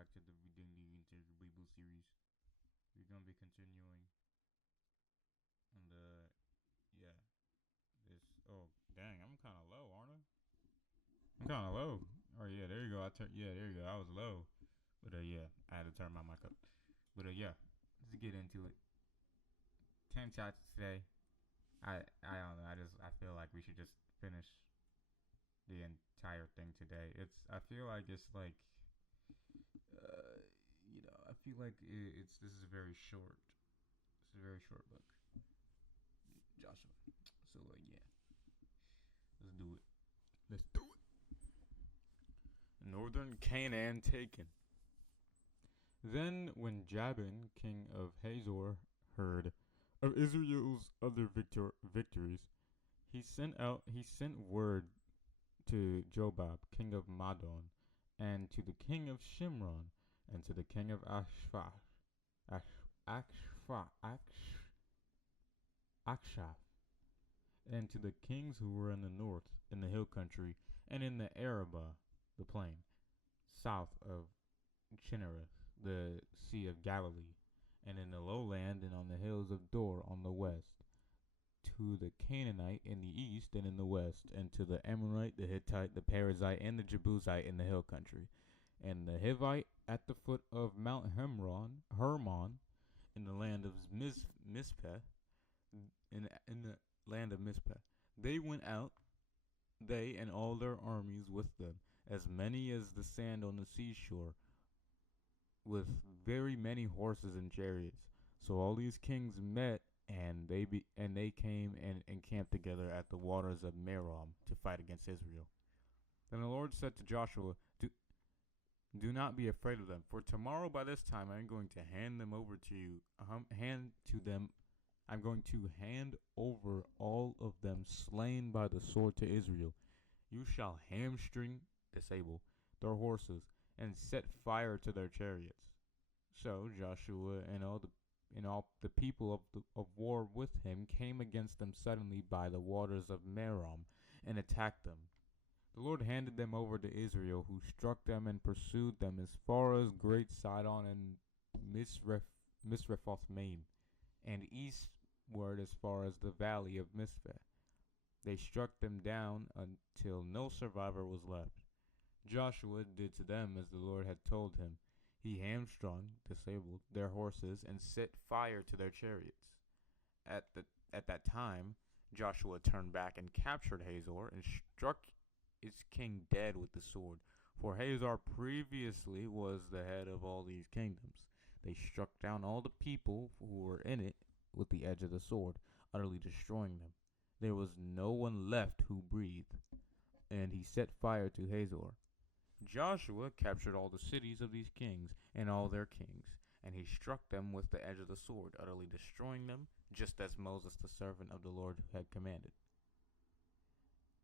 back to the Reading into the Bible series. We're gonna be continuing on yeah this. Oh dang, I'm kind of low, aren't I? I'm kind of low. Oh yeah, there you go. There you go. I was low, but yeah, I had to turn my mic up. But yeah, let's get into it. 10 shots today. I don't know. I feel like we should just finish the entire thing today. I feel like it's like uh, I feel like it's this is very short. It's a very short book, Joshua. So yeah, let's do it. Let's do it. Northern Canaan taken. Then, when Jabin, king of Hazor, heard of Israel's other victories, he sent word to Jobab, king of Madon, and to the king of Shimron, and to the king of Akshaph, and to the kings who were in the north, in the hill country, and in the Arabah, the plain, south of Chinnereth, the Sea of Galilee, and in the lowland and on the hills of Dor on the west, to the Canaanite in the east and in the west, and to the Amorite, the Hittite, the Perizzite, and the Jebusite in the hill country, and the Hivite at the foot of Mount Hermon, in the land of Mizpeh, in the land of Mizpeh. They went out, they and all their armies with them, as many as the sand on the seashore, with very many horses and chariots. So all these kings met, and they came and encamped together at the waters of Merom to fight against Israel. Then the Lord said to Joshua, Do not be afraid of them, for tomorrow by this time I am going to hand them over to you. I'm going to hand over all of them slain by the sword to Israel. You shall hamstring, disable, their horses, and set fire to their chariots. So Joshua and all the people of war with him came against them suddenly by the waters of Merom and attacked them. The Lord handed them over to Israel, who struck them and pursued them as far as Great Sidon and Misrephoth Maim, and eastward as far as the valley of Mizpeh. They struck them down until no survivor was left. Joshua did to them as the Lord had told him. He hamstrung, disabled, their horses and set fire to their chariots. At that time, Joshua turned back and captured Hazor and struck its king dead with the sword. For Hazor previously was the head of all these kingdoms. They struck down all the people who were in it with the edge of the sword, utterly destroying them. There was no one left who breathed, and he set fire to Hazor. Joshua captured all the cities of these kings and all their kings, and he struck them with the edge of the sword, utterly destroying them, just as Moses the servant of the Lord had commanded.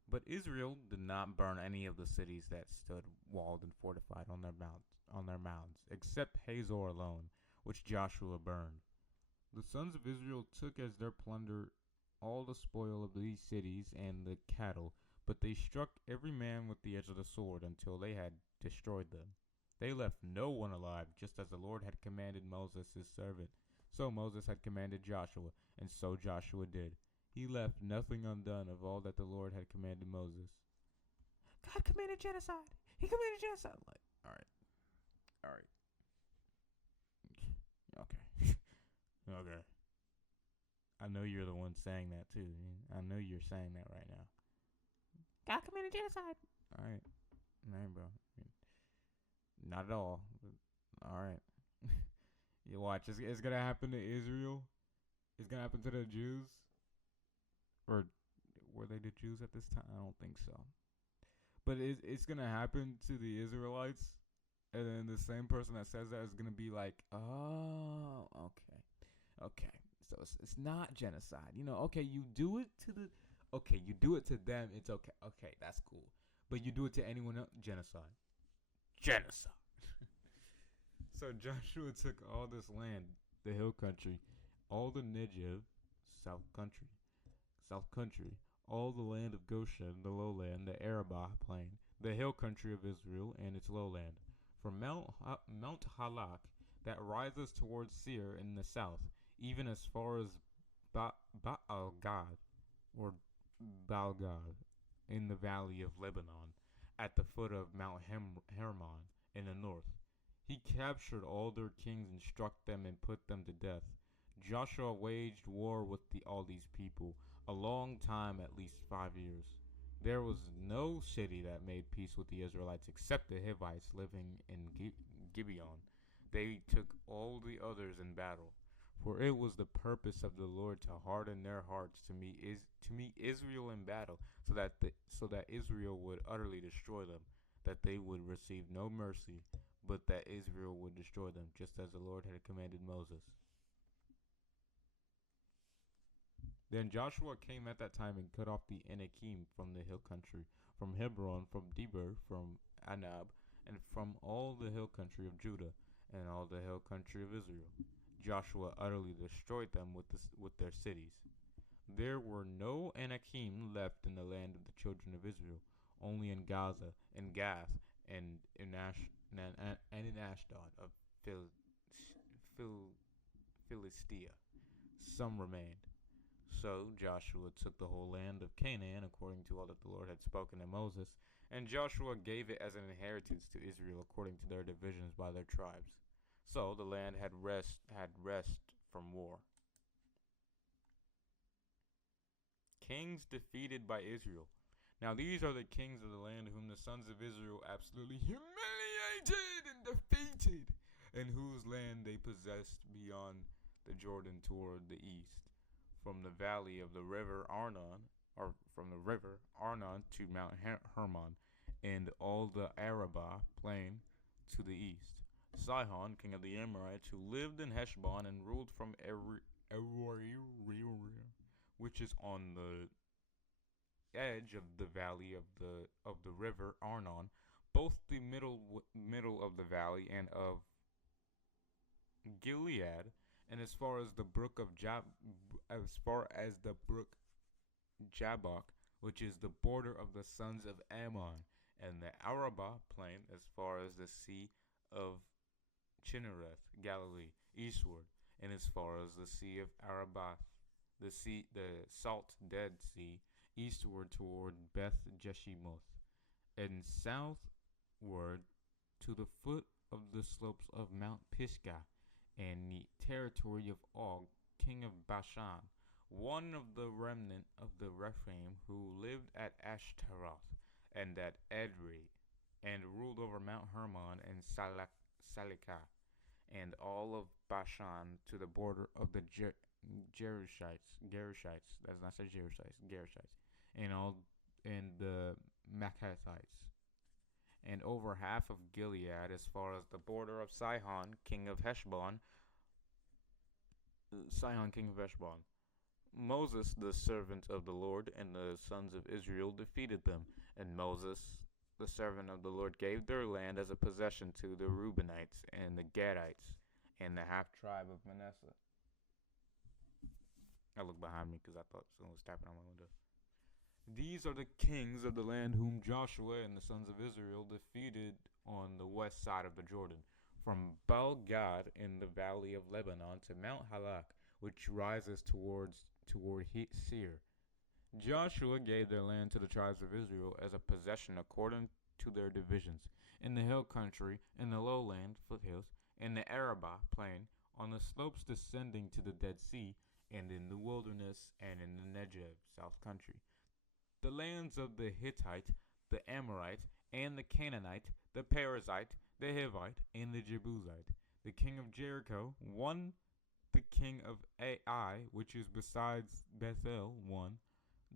But Israel did not burn any of the cities that stood walled and fortified on their mounds, except Hazor alone, which Joshua burned. The sons of Israel took as their plunder all the spoil of these cities and the cattle, but they struck every man with the edge of the sword until they had destroyed them. They left no one alive, just as the Lord had commanded Moses his servant. So Moses had commanded Joshua, and so Joshua did. He left nothing undone of all that the Lord had commanded Moses. God commanded genocide. He commanded genocide. Like, all right, okay, okay. I know you're the one saying that too. I know you're saying that right now. God committed genocide. All right, bro. Not at all. All right. You watch. It's gonna happen to Israel. It's gonna happen to the Jews. Or were they the Jews at this time? I don't think so. But it's gonna happen to the Israelites, and then the same person that says that is gonna be like, oh, okay. So it's not genocide. Okay, you do it to the. Okay, you do it to them. It's okay. Okay, that's cool. But you do it to anyone else. Genocide. Genocide. So Joshua took all this land, the hill country, all the Negev, south country, all the land of Goshen, the lowland, the Arabah plain, the hill country of Israel and its lowland, from Mount Halak that rises towards Seir in the south, even as far as Baal-gad or Balgad in the valley of Lebanon, at the foot of Mount Hermon in the north. He captured all their kings and struck them and put them to death. Joshua waged war with all these people a long time, at least 5 years. There was no city that made peace with the Israelites except the Hivites living in Gibeon. They took all the others in battle. For it was the purpose of the Lord to harden their hearts to meet Israel in battle, so that Israel would utterly destroy them, that they would receive no mercy, but that Israel would destroy them, just as the Lord had commanded Moses. Then Joshua came at that time and cut off the Anakim from the hill country, from Hebron, from Debir, from Anab, and from all the hill country of Judah, and all the hill country of Israel. Joshua utterly destroyed them with their cities. There were no Anakim left in the land of the children of Israel, only in Gaza, in Gath, and in Ashdod of Philistia. Some remained. So Joshua took the whole land of Canaan, according to all that the Lord had spoken to Moses, and Joshua gave it as an inheritance to Israel according to their divisions by their tribes. So the land had rest from war. Kings defeated by Israel. Now these are the kings of the land whom the sons of Israel absolutely humiliated and defeated, and whose land they possessed beyond the Jordan toward the east, from the valley of the river Arnon, or from the river Arnon to Mount Hermon, and all the Arabah plain to the east. Sihon, king of the Amorites, who lived in Heshbon and ruled from which is on the edge of the valley of the river Arnon, both the middle of the valley and of Gilead, and as far as the brook Jabbok, which is the border of the sons of Ammon, and the Arabah plain as far as the sea of Chinnereth, Galilee, eastward, and as far as the sea of Arabah, the salt Dead Sea, eastward toward Beth Jeshimoth, and southward to the foot of the slopes of Mount Pisgah, and the territory of Og, king of Bashan, one of the remnant of the Rephaim, who lived at Ashtaroth and at Edrei, and ruled over Mount Hermon and Salikah, and all of Bashan to the border of the Gerishites, that's not say Gerishites, and the Maccathites, and over half of Gilead as far as the border of Sihon, king of Heshbon. Moses, the servant of the Lord, and the sons of Israel defeated them, and Moses, the servant of the Lord, gave their land as a possession to the Reubenites and the Gadites and the half-tribe of Manasseh. I looked behind me because I thought someone was tapping on my window. These are the kings of the land whom Joshua and the sons of Israel defeated on the west side of the Jordan, from Baal-gad in the valley of Lebanon to Mount Halak, which rises toward Seir. Joshua gave their land to the tribes of Israel as a possession according to their divisions, in the hill country, in the lowland, foothills, in the Arabah plain, on the slopes descending to the Dead Sea, and in the wilderness, and in the Negev, south country. The lands of the Hittite, the Amorite, and the Canaanite, the Perizzite, the Hivite, and the Jebusite. The king of Jericho, one. The king of Ai, which is besides Bethel, one.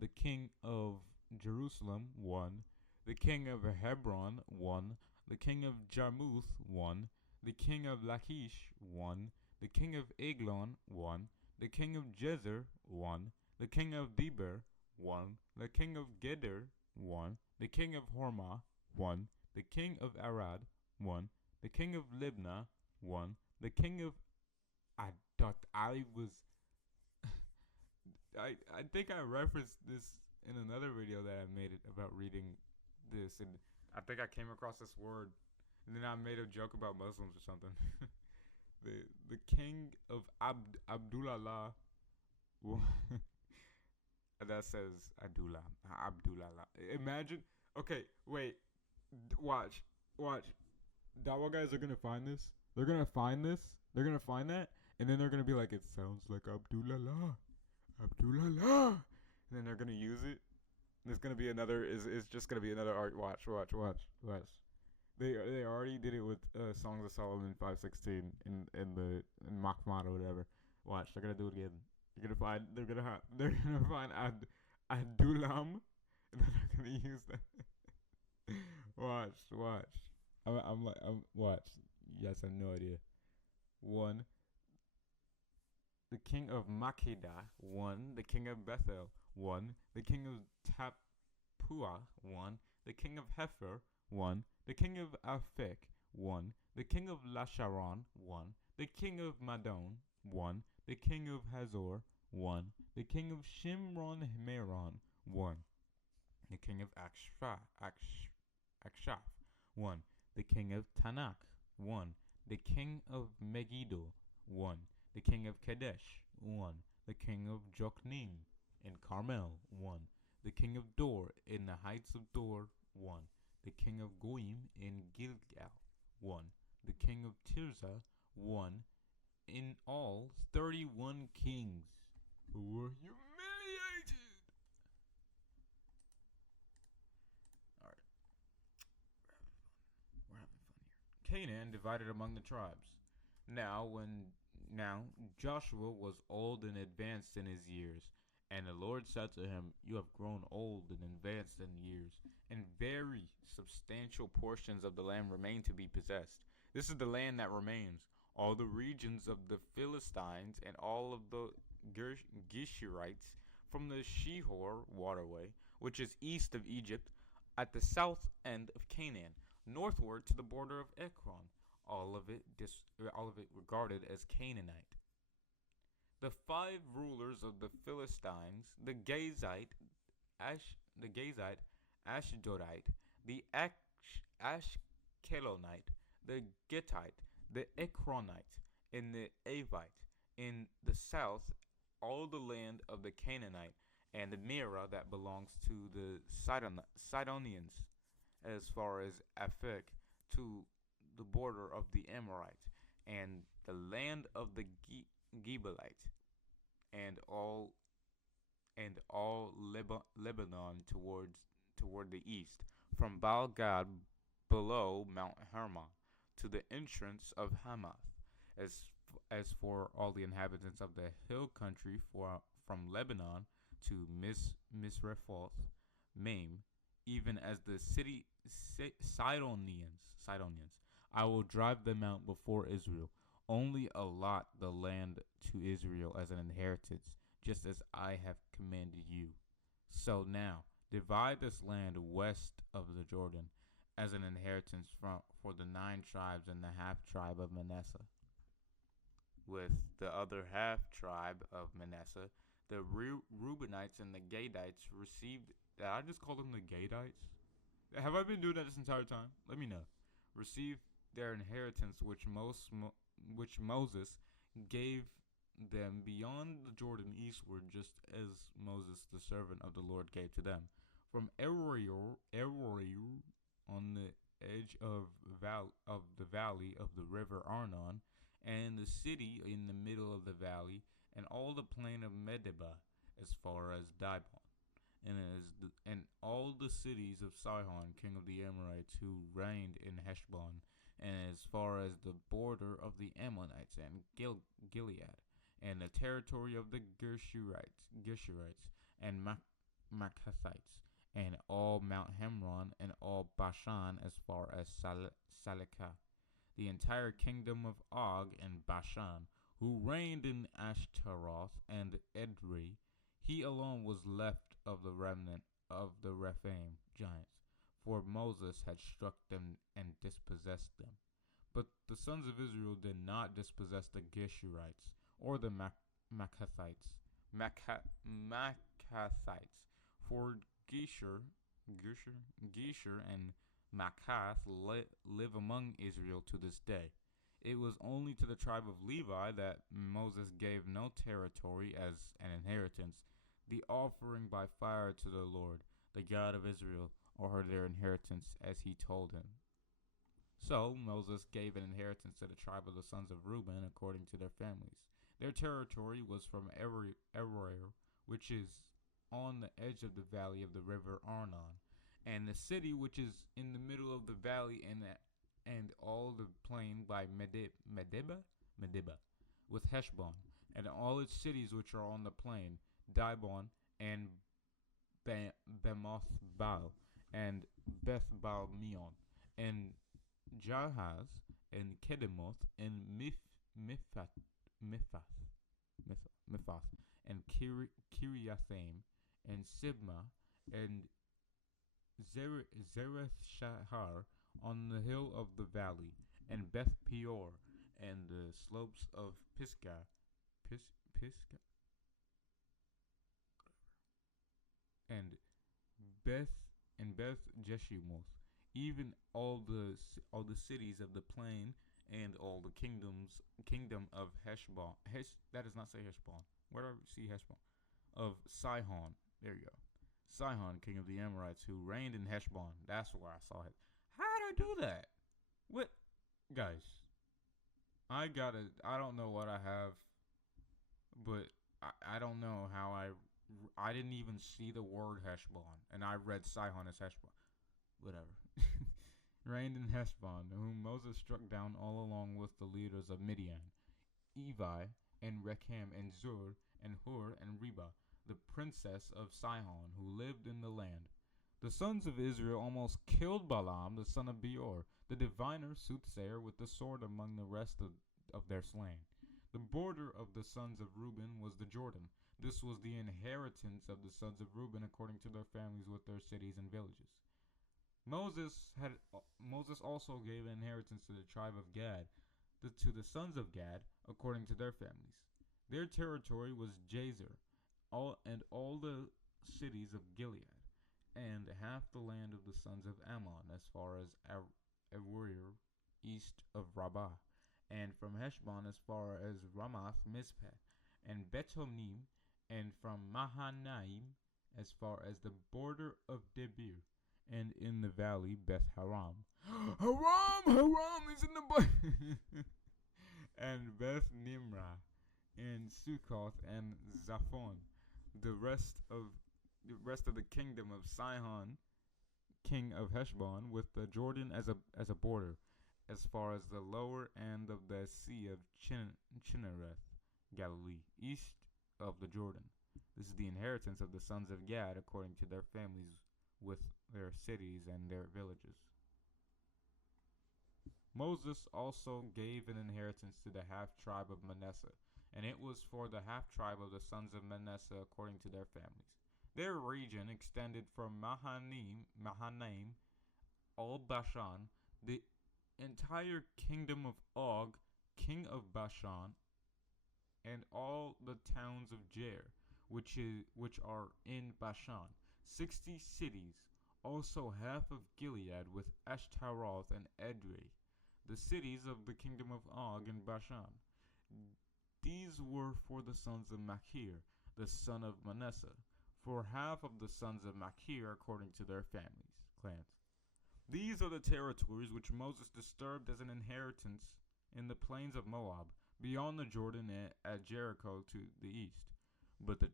The king of Jerusalem, one. The king of Hebron, one. The king of Jarmuth, one. The king of Lachish, one. The king of Eglon, one. The king of Jezer, one. The king of Debir, one. The king of Geder, one. The king of Hormah, one. The king of Arad, one. The king of Libnah, one. The king of I think I referenced this in another video that I made about reading this, and I think I came across this word And then I made a joke about Muslims or something. The king of Abdullah. That says Abdullah. Imagine. Okay, wait. Watch. Watch. Dawa guys are gonna find this. They're gonna find this. They're gonna find that, and then they're gonna be like, "It sounds like Abdullah, Abdullah," and then they're gonna use it. And it's gonna be another. Is just gonna be another art. Watch. They already did it with Songs of Solomon 5:16 in Machmat or whatever. Watch, they're gonna do it again. They're gonna find Adulam, and then they're gonna use that. Watch. Watch. Yes, I have no idea. One, the king of Makeda. One, the king of Bethel. One, the king of Tapua. One, the king of Hefer. One, the king of Aphek. One, the king of Lasharon. One, the king of Madon. One, the king of Hazor. One, the king of Shimron Meron. One, the king of Akshaf. One, the king of Tanakh. One, the king of Megiddo. One, the king of Kadesh. One, the king of Jokneam in Carmel. One, the king of Dor in the heights of Dor. One, the king of Goim in Gilgal. One, the king of Tirzah. One, in all 31 kings who were humiliated. Alright, we're having fun here. Canaan divided among the tribes. Now Joshua was old and advanced in his years, and the Lord said to him, "You have grown old and advanced in years, and very substantial portions of the land remain to be possessed. This is the land that remains, all the regions of the Philistines and all of the Geshurites from the Shihor waterway, which is east of Egypt, at the south end of Canaan, northward to the border of Ekron, all of it regarded as Canaanite. The 5 rulers of the Philistines, the Gazite, Ashdodite, the Ashkelonite, the Gittite, the Ekronite, and the Avite, in the south, all the land of the Canaanite, and the Mearah that belongs to the Sidonians, as far as Aphek, to the border of the Amorites, and the land of the Gebalites, and all Lebanon toward the east, from Baal Gad below Mount Hermon to the entrance of Hamath, as for all the inhabitants of the hill country from Lebanon to Misrephoth Maim, even as the city Sidonians. I will drive them out before Israel. Only allot the land to Israel as an inheritance, just as I have commanded you. So now, divide this land west of the Jordan as an inheritance for the 9 tribes and the half tribe of Manasseh. With the other half tribe of Manasseh, the Reubenites and the Gadites received. Did I just call them the Gadites? Have I been doing that this entire time? Let me know. Received their inheritance, which Moses gave them beyond the Jordan eastward, just as Moses, the servant of the Lord, gave to them. From Aroer on the edge of the valley of the river Arnon, and the city in the middle of the valley, and all the plain of Medeba, as far as Dibon, and all the cities of Sihon, king of the Amorites, who reigned in Heshbon, and as far as the border of the Ammonites and Gilead, and the territory of the Geshurites and Maccathites, and all Mount Hemron, and all Bashan as far as Salekah, the entire kingdom of Og and Bashan, who reigned in Ashtaroth and Edrei. He alone was left of the remnant of the Rephaim giants, for Moses had struck them and dispossessed them. But the sons of Israel did not dispossess the Geshurites or the Maccathites, for Gesher and Makath live among Israel to this day. It was only to the tribe of Levi that Moses gave no territory as an inheritance, the offering by fire to the Lord, the God of Israel, or their inheritance, as he told him. So Moses gave an inheritance to the tribe of the sons of Reuben according to their families. Their territory was from Aroer, which is on the edge of the valley of the river Arnon, and the city which is in the middle of the valley and all the plain by Medeba, with Heshbon, and all its cities which are on the plain, Dibon and Bemothbal, and Bethbalmeon, and Jahaz, and Kedemoth, and Miphath, and Kiriathaim, and Sibma, and Zereth-Shahar on the hill of the valley, and Beth Peor, and the slopes of Pisgah, and Beth Jeshimoth, even all the cities of the plain, and all the kingdom of Heshbon. That does not say Heshbon. Where do I see Heshbon? Of Sihon. There you go. Sihon, king of the Amorites, who reigned in Heshbon. That's where I saw it. How did I do that? What, guys? I don't know what I have, but I don't know how I didn't even see the word Heshbon, and I read Sihon as Heshbon. Whatever. Reigned in Heshbon, whom Moses struck down all along with the leaders of Midian, Evi, and Rechem, and Zur, and Hur, and Reba, the princess of Sihon, who lived in the land. The sons of Israel almost killed Balaam, the son of Beor, the diviner soothsayer, with the sword among the rest of their slain. The border of the sons of Reuben was the Jordan. This was the inheritance of the sons of Reuben according to their families with their cities and villages. Moses also gave an inheritance to the tribe of Gad, to the sons of Gad, according to their families. Their territory was Jazer, all the cities of Gilead, and half the land of the sons of Ammon, as far as Aroer, east of Rabbah, and from Heshbon as far as Ramath Mizpeh, and Betonim, and from Mahanaim as far as the border of Debir, and in the valley Beth Haram. Haram is in the Bible. And Beth Nimrah, and Sukkoth, and Zaphon. The rest of the kingdom of Sihon, king of Heshbon, with the Jordan as a border, as far as the lower end of the sea of Chinnereth, Galilee, east of the Jordan. This is the inheritance of the sons of Gad according to their families with their cities and their villages. Moses also gave an inheritance to the half-tribe of Manasseh, and it was for the half-tribe of the sons of Manasseh according to their families. Their region extended from Mahanaim, all Bashan, the entire kingdom of Og, king of Bashan, and all the towns of Jair, which are in Bashan, 60 cities, also half of Gilead with Ashtaroth and Edrei, the cities of the kingdom of Og in Bashan. These were for the sons of Machir, the son of Manasseh, for half of the sons of Machir according to their clans. These are the territories which Moses disturbed as an inheritance in the plains of Moab, beyond the Jordan at Jericho to the east. But to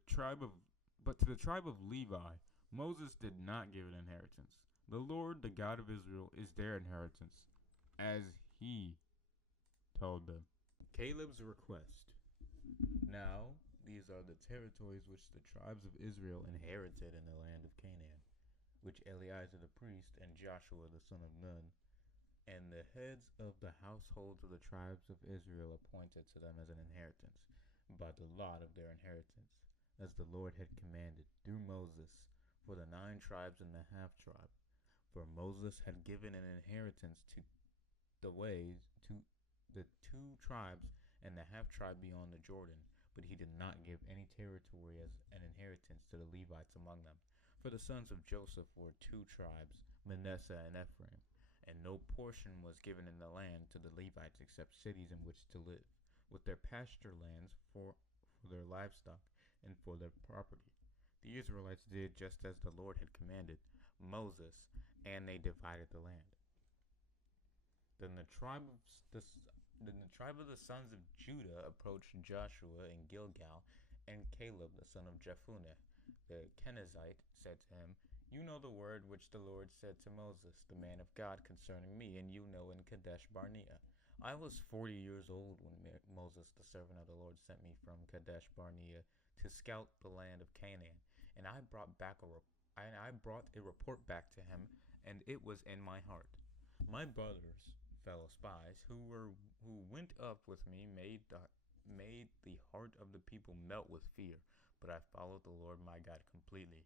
the tribe of Levi, Moses did not give an inheritance. The Lord, the God of Israel, is their inheritance, as he told them. Caleb's request. Now, these are the territories which the tribes of Israel inherited in the land of Canaan, which Eleazar the priest and Joshua the son of Nun, and the heads of the households of the tribes of Israel appointed to them as an inheritance, by the lot of their inheritance, as the Lord had commanded through Moses, for the 9 tribes and the half-tribe. For Moses had given an inheritance to the 2 tribes and the half-tribe beyond the Jordan, but he did not give any territory as an inheritance to the Levites among them. For the sons of Joseph were 2 tribes, Manasseh and Ephraim, and no portion was given in the land to the Levites except cities in which to live, with their pasture lands for their livestock and for their property. The Israelites did just as the Lord had commanded Moses, and they divided the land. Then the tribe of the sons of Judah approached Joshua in Gilgal, and Caleb the son of Jephunneh the Kenizzite said to him, "You know the word which the Lord said to Moses, the man of God, concerning me, and you know in Kadesh Barnea. I was 40 years old when Moses, the servant of the Lord, sent me from Kadesh Barnea to scout the land of Canaan, and I brought a report back to him, and it was in my heart. My brothers, fellow spies, who went up with me, made the heart of the people melt with fear, but I followed the Lord my God completely.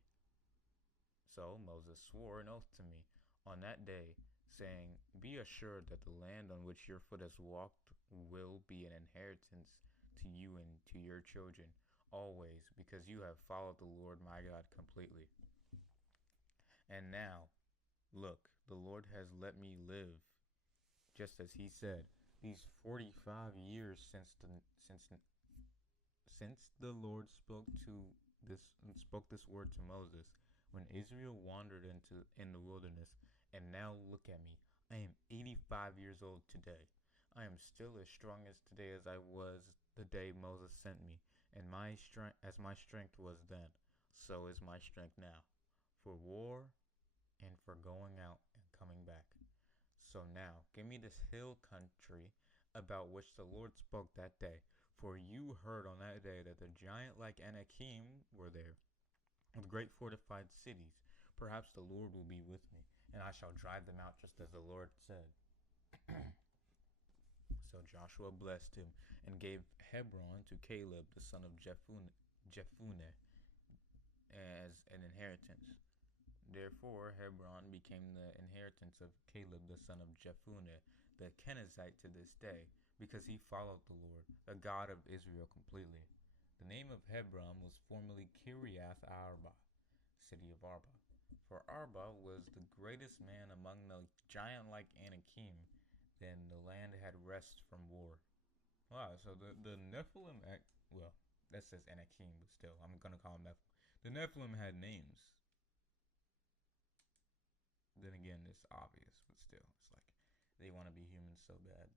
So Moses swore an oath to me on that day, saying, 'Be assured that the land on which your foot has walked will be an inheritance to you and to your children always, because you have followed the Lord my God completely.' And now, look, the Lord has let me live, just as he said, these 45 years since the Lord spoke this word to Moses, when Israel wandered in the wilderness. And now look at me. I am 85 years old today. I am still as strong as today as I was the day Moses sent me, and my strength was then, so is my strength now, for war and for going out and coming back. So now give me this hill country about which the Lord spoke that day, for you heard on that day that the giant like Anakim were there, with great fortified cities. Perhaps the Lord will be with me, and I shall drive them out just as the Lord said." So Joshua blessed him and gave Hebron to Caleb the son of Jephunneh as an inheritance. Therefore Hebron became the inheritance of Caleb the son of Jephunneh the Kenizzite to this day, because he followed the Lord, the God of Israel, completely. The name of Hebron was formerly Kiriath Arba, city of Arba, for Arba was the greatest man among the giant-like Anakim. Then the land had rest from war. Wow, so the Nephilim, well, that says Anakim, but still, I'm gonna call them Nephilim. The Nephilim had names. Then again, it's obvious, but still, it's like they want to be humans so bad.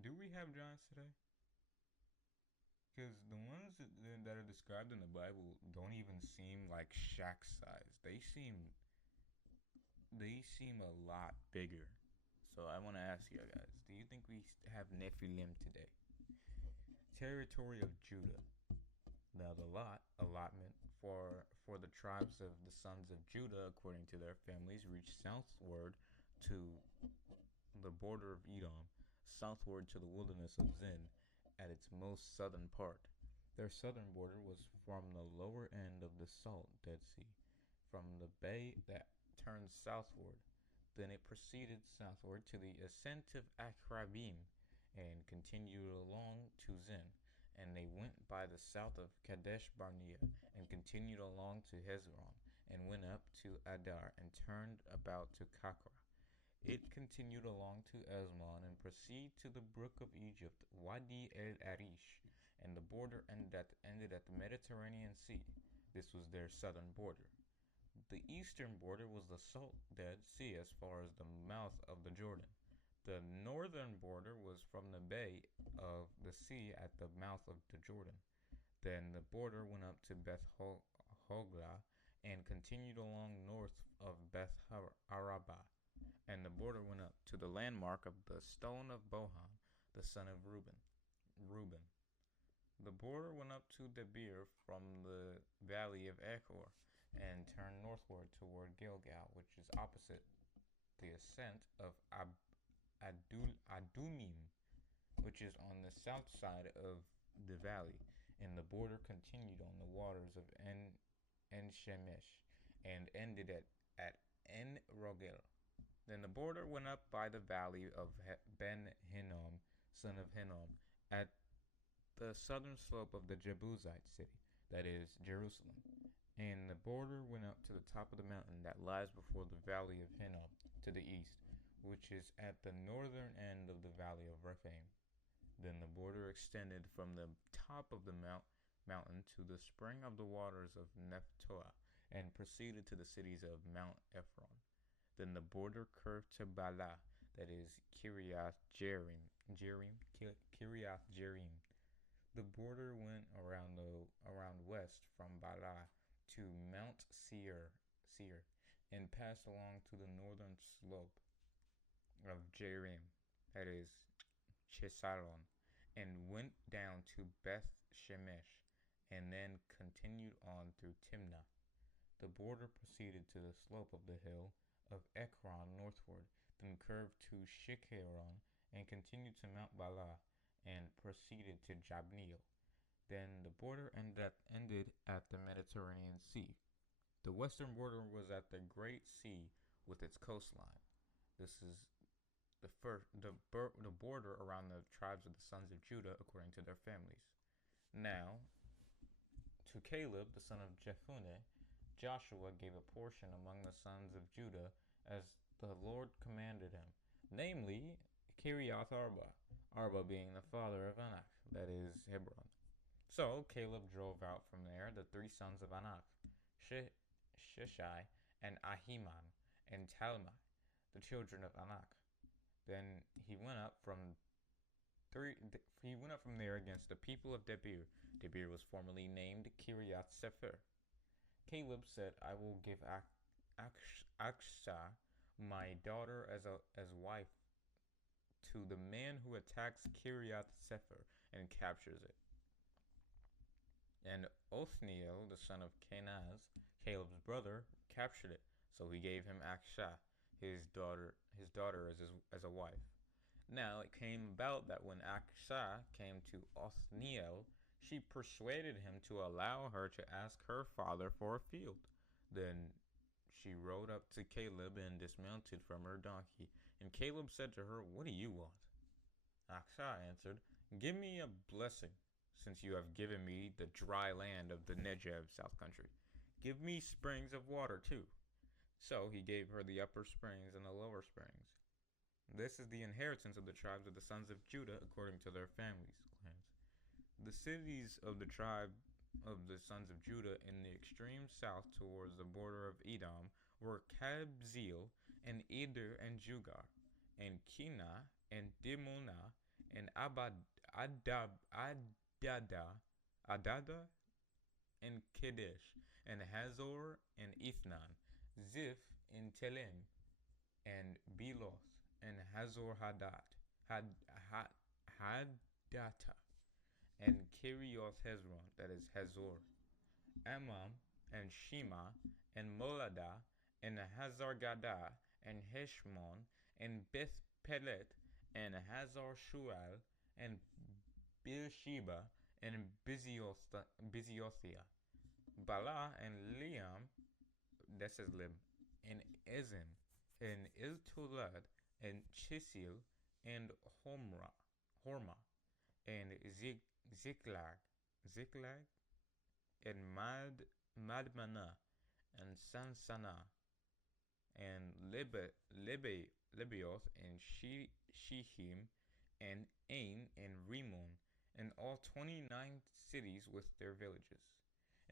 Do we have giants today? Because the ones that are described in the Bible don't even seem like Shaq size. They seem a lot bigger. So I want to ask you guys, do you think we have Nephilim today? Territory of Judah. Now the allotment for the tribes of the sons of Judah according to their families reached southward to the border of Edom, southward to the wilderness of Zin at its most southern part. Their southern border was from the lower end of the Salt Dead Sea, from the bay that turned southward. Then it proceeded southward to the ascent of Akrabim and continued along to Zin. And they went by the south of Kadesh Barnea and continued along to Hezron and went up to Adar and turned about to Kakra. It continued along to Esmon and proceeded to the brook of Egypt, Wadi el Arish, and the border ended at the Mediterranean Sea. This was their southern border. The eastern border was the Salt Dead Sea as far as the mouth of the Jordan. The northern border was from the bay of the sea at the mouth of the Jordan. Then the border went up to Beth Hogla and continued along north of Beth Arabah. And the border went up to the landmark of the stone of Bohan, the son of Reuben. The border went up to Debir from the valley of Echor and turned northward toward Gilgal, which is opposite the ascent of Adumim, which is on the south side of the valley, and the border continued on the waters of En Shemesh and ended at En Rogel. Then the border went up by the valley of Ben Hinnom, son of Hinnom, at the southern slope of the Jebusite city, that is, Jerusalem, And the border went up to the top of the mountain that lies before the valley of Hinnom to the east, which is at the northern end of the valley of Rephaim. Then the border extended from the top of the mountain to the spring of the waters of Nephtoah, and proceeded to the cities of Mount Ephron. Then the border curved to Bala, that is Kiriath Kiriath Jearim. The border went around west from Bala to Mount Seir, and passed along to the northern slope of Jearim, that is Chesalon, and went down to Beth Shemesh, and then continued on through Timnah. The border proceeded to the slope of the hill of Ekron northward, then curved to Shikharon, and continued to Mount Bala, and proceeded to Jabneel. Then the border ended at the Mediterranean Sea. The western border was at the Great Sea with its coastline. This is the border around the tribes of the sons of Judah according to their families. Now, to Caleb the son of Jephunneh, Joshua gave a portion among the sons of Judah as the Lord commanded him, namely Kiriath Arba, Arba being the father of Anak, that is Hebron. So Caleb drove out from there the three sons of Anak, Sheshai and Ahiman and Talmai, the children of Anak. Then he went up from there against the people of Debir. Debir was formerly named Kiriath Sefer. Caleb said, "I will give Achsah, my daughter, as wife to the man who attacks Kiriath Sefer and captures it." And Othniel, the son of Kenaz, Caleb's brother, captured it. So he gave him Achsah, his daughter as a wife. Now it came about that when Achsah came to Othniel, she persuaded him to allow her to ask her father for a field. Then she rode up to Caleb and dismounted from her donkey. And Caleb said to her, "What do you want?" Achsah answered, "Give me a blessing, since you have given me the dry land of the Negev south country. Give me springs of water too." So he gave her the upper springs and the lower springs. This is the inheritance of the tribes of the sons of Judah according to their families, clans. The cities of the tribe of the sons of Judah in the extreme south towards the border of Edom were Kabzeel and Eder and Jugar and Kina and Dimonah and Adada and Kedesh and Hazor and Ethnan, Ziph and Telem and Beloth and Hazor Hadata and Kirioth Hezron, that is Hazor, Amam and Shema and Molada and Hazar Gadah and Heshmon and Beth Pelet and Hazar Shual and Beersheba and Biziothia, Bala and Liam, that says Lim, and Ezim and Iltulad and Chisil and Horma and Ziklag and Madmana and Sansana and Libioth and Shihim and Ain and Rimon, and all 29 cities with their villages.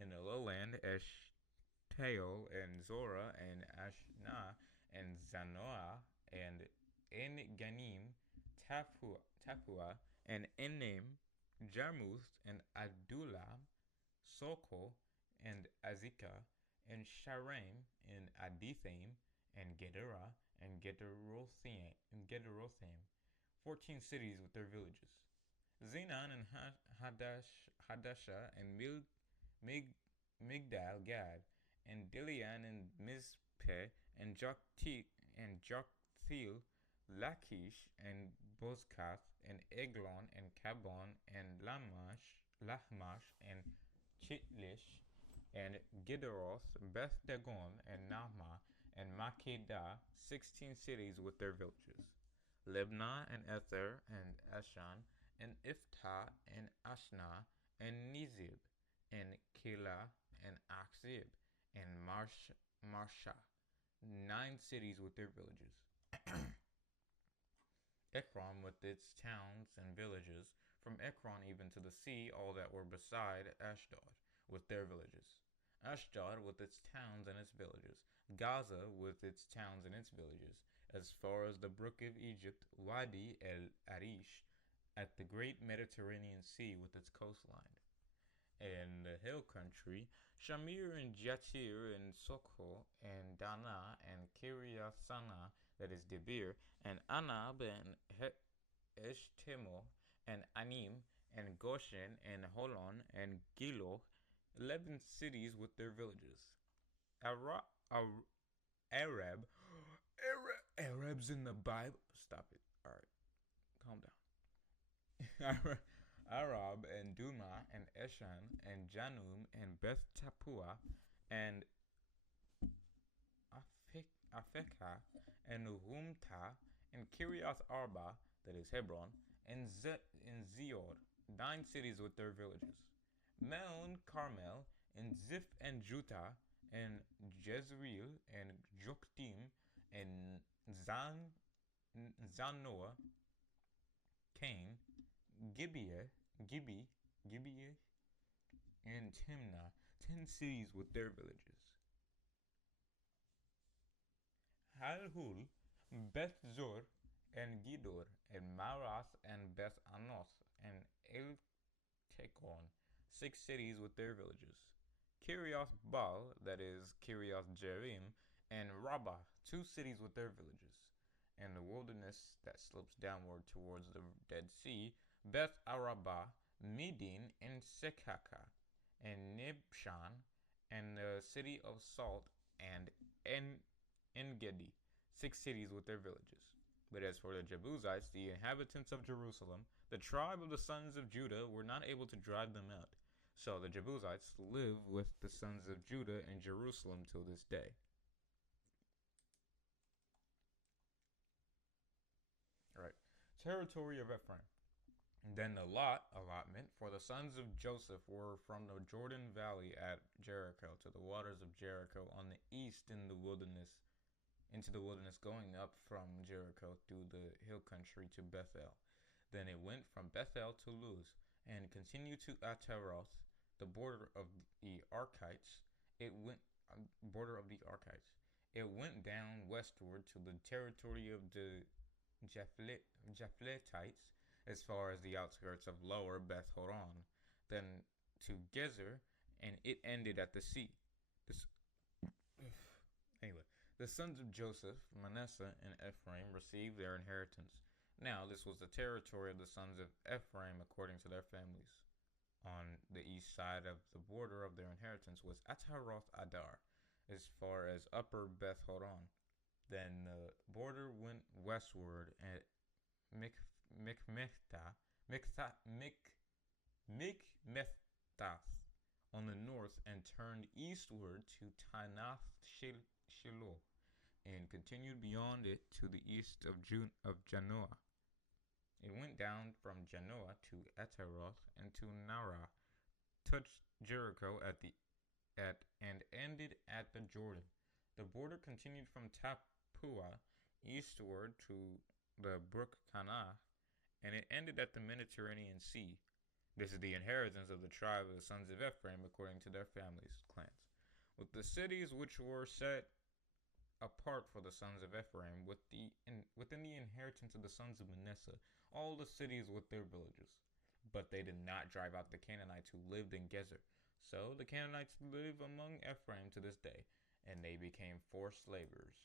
In the lowland, Eshtaol and Zorah and Ashna and Zanoah and En-Ganim, Tapua and Enaim, Jarmuth and Adullam, Soko and Azekah and Sharaim and Adithaim and Gedera and Gederothaim, 14 cities with their villages. Zenan and Hadasha and Migdal Gad and Dilian and Mizpeh and Joktheel, Lachish and Bozkath and Eglon and Kabon and Lahmash and Chitlish and Gederoth, Beth Dagon and Nahma and Makedah, 16 cities with their villages. Libnah and Ether and Ashan and Iftah and Ashna and Nizib and Keilah and Achzib and Marsha, 9 cities with their villages. Ekron with its towns and villages, from Ekron even to the sea, all that were beside Ashdod, with their villages. Ashdod with its towns and its villages. Gaza with its towns and its villages, as far as the brook of Egypt, Wadi el Arish, at the great Mediterranean Sea with its coastline. In the hill country, Shamir and Jatir and Soko and Dana and Kiryasana, that is Debir, and Anab and Eshtemo and Anim and Goshen and Holon and Gilo, 11 cities with their villages. Ara- Ar- Arab, Arabs in the Bible. Stop it. All right, calm down. Arab and Duma and Eshan and Janum and Beth Tapua and Afekah and Humta and Kiriath Arba, that is Hebron, and Zior, 9 cities with their villages. Melon, Carmel, and Ziph and Juta, and Jezreel, and Joktim, and Zanoah, Cain, Gibeah, and Timnah, 10 cities with their villages. Halhul, Beth Zor, and Gidor, and Marath, and Beth Anoth, and El Tekon, 6 cities with their villages. Kirioth Baal, that is Kirioth Jearim, and Rabbah, 2 cities with their villages. And the wilderness that slopes downward towards the Dead Sea, Beth Arabah, Medin, and Sekaka, and Nibshan, and the city of Salt, and Engedi, 6 cities with their villages. But as for the Jebusites, the inhabitants of Jerusalem, the tribe of the sons of Judah, were not able to drive them out. So the Jebusites live with the sons of Judah in Jerusalem till this day. All right, territory of Ephraim. Then the allotment for the sons of Joseph were from the Jordan Valley at Jericho to the waters of Jericho on the east in the wilderness, into the wilderness going up from Jericho through the hill country to Bethel. Then it went from Bethel to Luz and continued to Ataroth, the border of the Archites. It went border of the Archites. It went down westward to the territory of the Japhletites, as far as the outskirts of lower Beth Horon, then to Gezer, and it ended at the sea. This, anyway, the sons of Joseph, Manasseh, and Ephraim received their inheritance. Now this was the territory of the sons of Ephraim according to their families. On the east side of the border of their inheritance was Ataroth Adar, as far as upper Beth Horon. Then the border went westward at Mikmethah on the north and turned eastward to Tanath Shiloh and continued beyond it to the east of Janoah. It went down from Janoah to Ataroth and to Narah, touched Jericho and ended at the Jordan. The border continued from Tapua eastward to the brook Kanah, and it ended at the Mediterranean Sea. This is the inheritance of the tribe of the sons of Ephraim according to their families' clans, with the cities which were set apart for the sons of Ephraim, within the inheritance of the sons of Manasseh, all the cities with their villages. But they did not drive out the Canaanites who lived in Gezer. So the Canaanites live among Ephraim to this day, and they became forced laborers.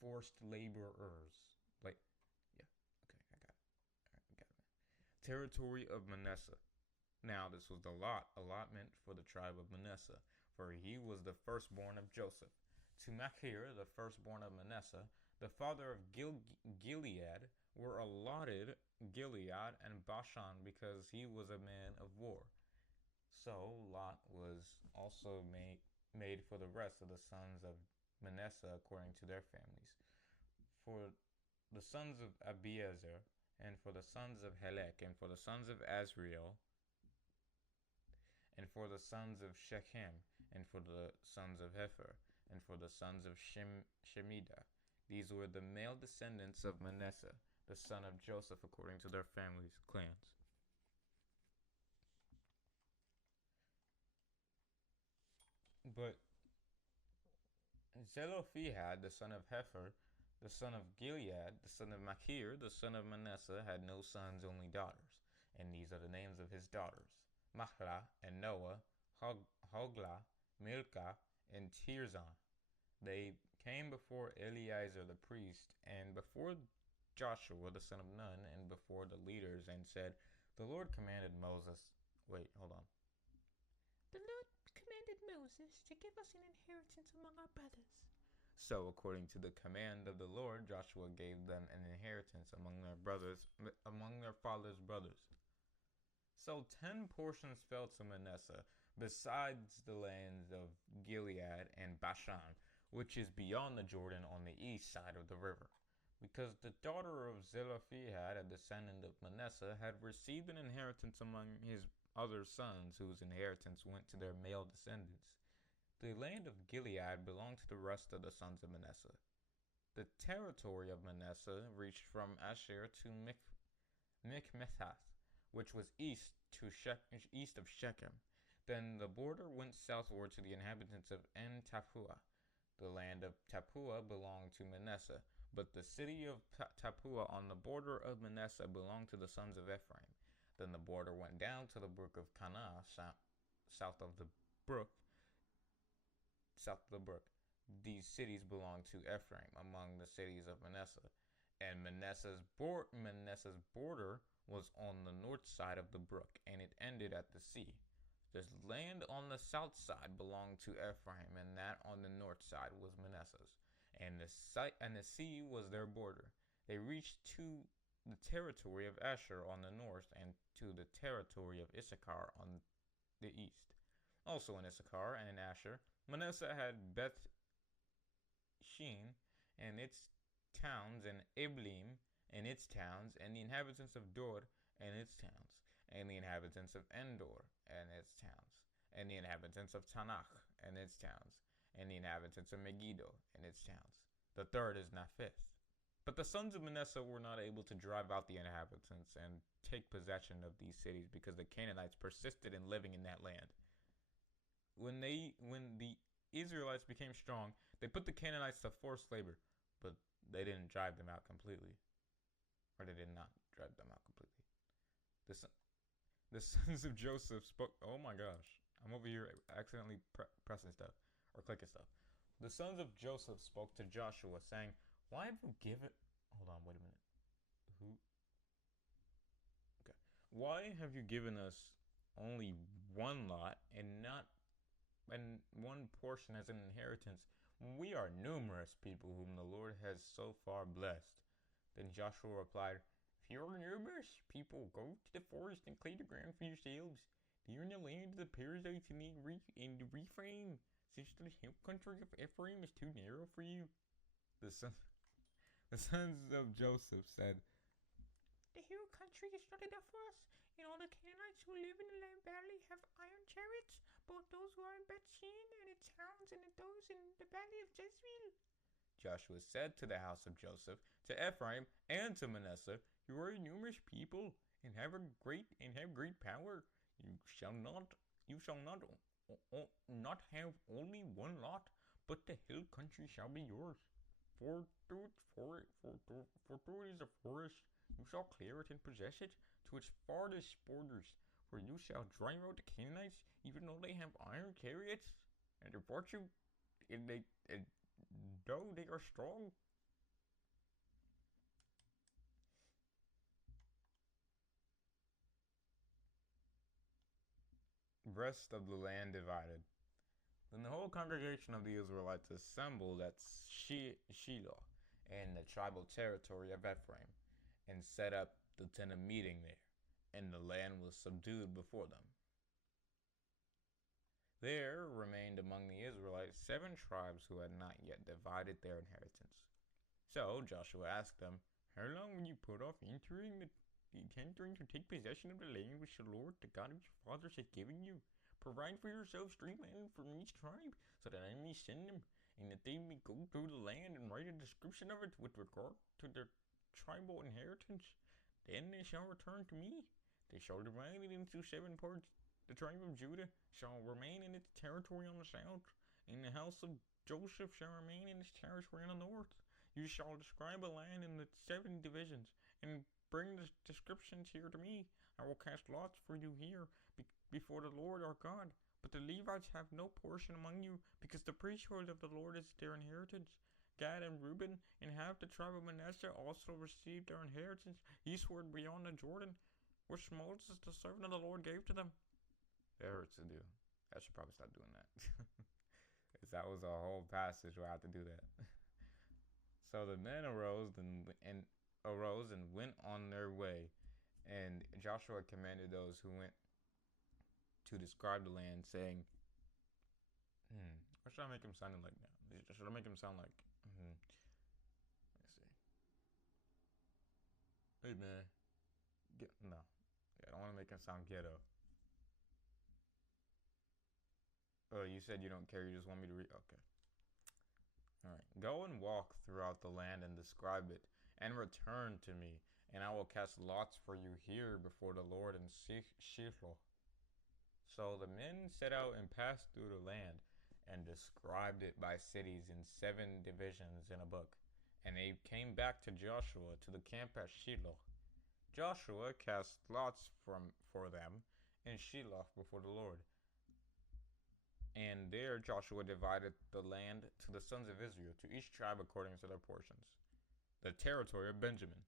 Forced laborers. Like, yeah, okay, I got it. Territory of Manasseh. Now this was the allotment for the tribe of Manasseh, for he was the firstborn of Joseph. To Machir, the firstborn of Manasseh, the father of Gilead, were allotted Gilead and Bashan because he was a man of war. So Lot was also made for the rest of the sons of Manasseh according to their families. For the sons of Abiezer, and for the sons of Helek, and for the sons of Azriel, and for the sons of Shechem, and for the sons of Hepher, and for the sons of Shemida. These were the male descendants of Manasseh, the son of Joseph, according to their families' clans. But Zelophehad, the son of Hepher, the son of Gilead, the son of Machir, the son of Manasseh, had no sons, only daughters. And these are the names of his daughters: Mahlah and Noah, Hoglah, Milcah, and Tirzah. They came before Eleazar the priest, and before Joshua the son of Nun, and before the leaders, and said, The Lord commanded Moses. Wait, hold on. The Lord commanded Moses to give us an inheritance among our brothers. So, according to the command of the Lord, Joshua gave them an inheritance among their brothers, among their father's brothers. So 10 portions fell to Manasseh, besides the lands of Gilead and Bashan, which is beyond the Jordan on the east side of the river. Because the daughter of Zelophehad, a descendant of Manasseh, had received an inheritance among his other sons, whose inheritance went to their male descendants. The land of Gilead belonged to the rest of the sons of Manasseh. The territory of Manasseh reached from Asher to Michmethath, which was east of Shechem. Then the border went southward to the inhabitants of En Tappuah. The land of Tappuah belonged to Manasseh, but the city of Tappuah on the border of Manasseh belonged to the sons of Ephraim. Then the border went down to the brook of Kanah, south of the brook. These cities belonged to Ephraim among the cities of Manasseh, and Manasseh's border was on the north side of the brook, and it ended at the sea. This land on the south side belonged to Ephraim, and that on the north side was Manasseh's, and the sea was their border. They reached to the territory of Asher on the north, and to the territory of Issachar on the east. Also in Issachar and in Asher, Manasseh had Beth Shean and its towns, and Ibleam and its towns, and the inhabitants of Dor and its towns, and the inhabitants of Endor and its towns, and the inhabitants of Tanakh and its towns, and the inhabitants of Megiddo and its towns. The third is Naphtith. But the sons of Manasseh were not able to drive out the inhabitants and take possession of these cities, because the Canaanites persisted in living in that land. When the Israelites became strong, they put the Canaanites to forced labor, but they didn't drive them out completely. Or they did not drive them out completely. The sons of Joseph spoke. Oh my gosh. I'm over here accidentally pressing stuff or clicking stuff. The sons of Joseph spoke to Joshua, saying, Why have you given. Hold on, wait a minute. Who? Okay. Why have you given us only one lot and one portion as an inheritance, when we are numerous people whom the Lord has so far blessed? Then Joshua replied, If you are numerous people, go to the forest and clear the ground for yourselves. They are in the land of the Perizzites and the Rephaim, since the hill country of Ephraim is too narrow for you. The sons of Joseph said, The hill country is not enough for us, and all the Canaanites who live in the valley have iron chariots, both those who are in Bethshean and its towns, and those in the valley of Jezreel. Joshua said to the house of Joseph, to Ephraim, and to Manasseh, You are a numerous people, and have great power. You shall not have only one lot, but the hill country shall be yours. For though it is a forest, you shall clear it and possess it to its farthest borders. For you shall drive out the Canaanites, even though they have iron chariots, and their virtue, though they are strong. Rest of the land divided. Then the whole congregation of the Israelites assembled at Shiloh in the tribal territory of Ephraim, and set up the tent of meeting there, and the land was subdued before them. There remained among the Israelites 7 tribes who had not yet divided their inheritance. So Joshua asked them, How long will you put off entering to take possession of the land which the Lord, the God of your fathers, has given you? Provide for yourselves 3 men from each tribe, so that I may send them, and that they may go through the land and write a description of it with regard to their tribal inheritance. Then they shall return to me. They shall divide it into 7 parts. The tribe of Judah shall remain in its territory on the south, and the house of Joseph shall remain in its territory on the north. You shall describe a land in the 7 divisions, and bring the descriptions here to me. I will cast lots for you here before the Lord our God. But the Levites have no portion among you, because the priesthood of the Lord is their inheritance. Gad and Reuben and half the tribe of Manasseh also received their inheritance eastward beyond the Jordan, which Moses the servant of the Lord gave to them. It hurts to do. I should probably stop doing that. Because that was a whole passage where I had to do that. So the men arose and went on their way, and Joshua commanded those who went to describe the land, saying, what should I make him sound like now? Should I make him sound like, let's see. Hey man, no. Yeah, I don't want to make him sound ghetto. Oh, you said you don't care, you just want me to read? Okay. Alright. Go and walk throughout the land and describe it, and return to me, and I will cast lots for you here before the Lord in Shiloh. So the men set out and passed through the land, and described it by cities in 7 divisions in a book. And they came back to Joshua to the camp at Shiloh. Joshua cast lots for them in Shiloh before the Lord. And there Joshua divided the land to the sons of Israel, to each tribe according to their portions. The territory of Benjamin.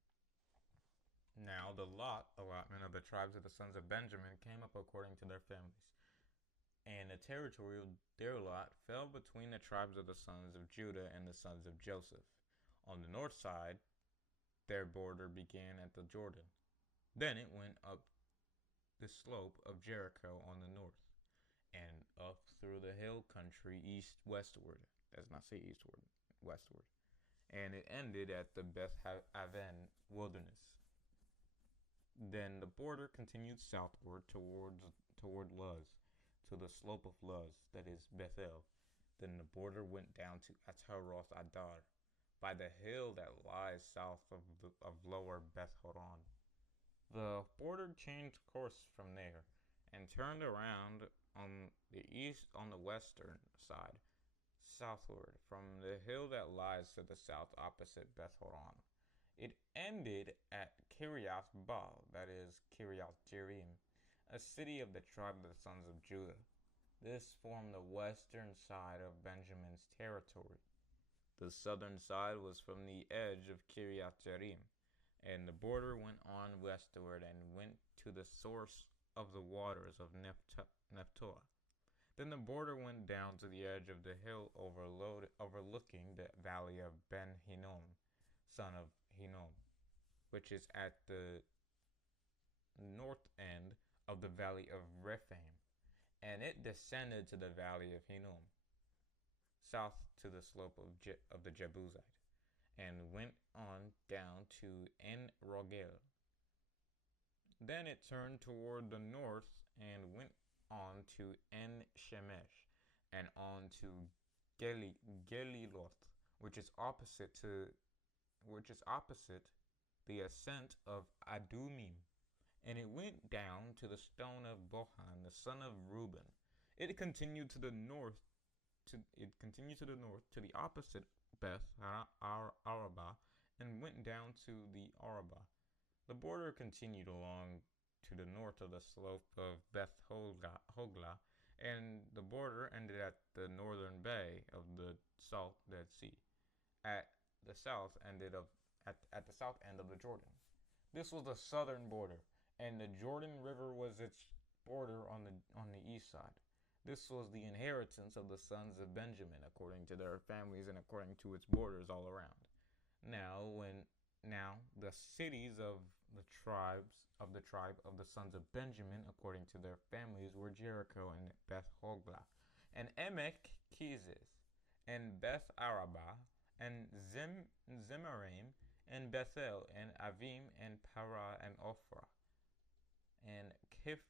Now the allotment of the tribes of the sons of Benjamin came up according to their families. And the territory of their lot fell between the tribes of the sons of Judah and the sons of Joseph. On the north side, their border began at the Jordan. Then it went up the slope of Jericho on the north, and up through the hill country westward. Does not say eastward, westward. And it ended at the Beth Aven wilderness. Then the border continued southward toward Luz, to the slope of Luz, that is Bethel. Then the border went down to Ataroth Adar, by the hill that lies south of lower Beth Horon. The border changed course from there, and turned around on the western side, southward, from the hill that lies to the south opposite Beth Horon. It ended at Kiriath Baal, that is Kiriath Jearim, a city of the tribe of the sons of Judah. This formed the western side of Benjamin's territory. The southern side was from the edge of Kiriath Jearim, and the border went on westward and went to the source of the waters of Nephtoah. Then the border went down to the edge of the hill overlooking the valley of Ben Hinnom, son of Hinnom, which is at the north end of the valley of Rephaim, and it descended to the valley of Hinnom, south to the slope of the Jebusite, and went on down to En Rogel. Then it turned toward the north and went on to En Shemesh, and on to Geliloth, which is opposite the ascent of Adumim, and it went down to the stone of Bohan, the son of Reuben. It continued to the north to the opposite Beth Arabah, and went down to the Arabah. The border continued along to the north of the slope of Beth Hoglah, and the border ended at the northern bay of the Salt Dead Sea, at the south end of the Jordan. This was the southern border, and the Jordan River was its border on the east side. This was the inheritance of the sons of Benjamin, according to their families and according to its borders all around. Now the cities of the tribe of the sons of Benjamin, according to their families, were Jericho and Beth Hoglah, and Emek Keziz, and Beth Arabah, and Zemaraim, and Bethel, and Avim, and Parah, and Ophrah, and Kif,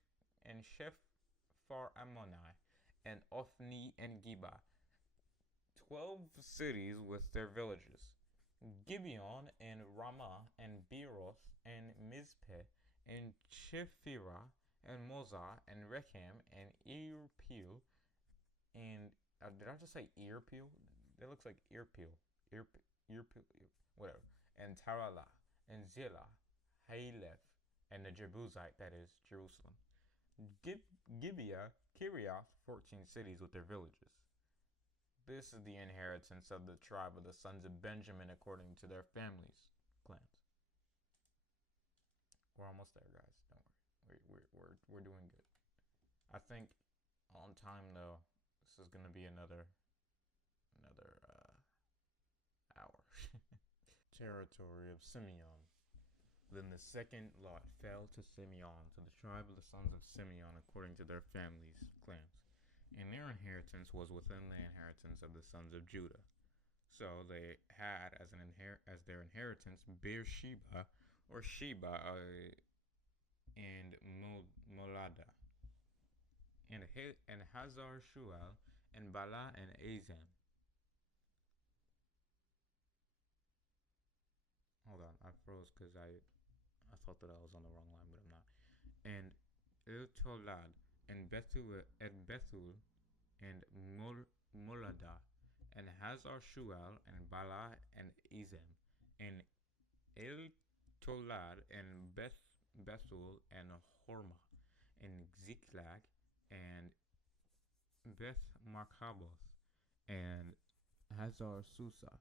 and Far Ammoni, and Ophni and Geba, 12 cities with their villages. Gibeon and Ramah and Beeroth and Mizpeh and Chephirah and Mozah and Rechem and Irpeel and did I just say Earpeel? That looks like Earpeel. Earpeel, whatever. And Tarala and Zillah, Haleph, and the Jebusite, that is Jerusalem. Gibeah, Kiriath, 14 cities with their villages. This is the inheritance of the tribe of the sons of Benjamin according to their families, clans. We're almost there, guys. Don't worry. We're doing good. I think on time though. This is gonna be another hour. Territory of Simeon. Then the second lot fell to Simeon, to the tribe of the sons of Simeon, according to their families, clans. And their inheritance was within the inheritance of the sons of Judah. So they had as their inheritance Beersheba, or Sheba, and Molada, and Hazar Shual, and Bala, and Azam. Hold on, I froze because I thought that I was on the wrong line, but I'm not. And Tolad, and Bethul, and Molada, and Hazar Shual, and Bala, and Azam, and Tolad, and Bethul, and Hormah, and Ziklag, and Beth Markaboth, and Hazar Susa,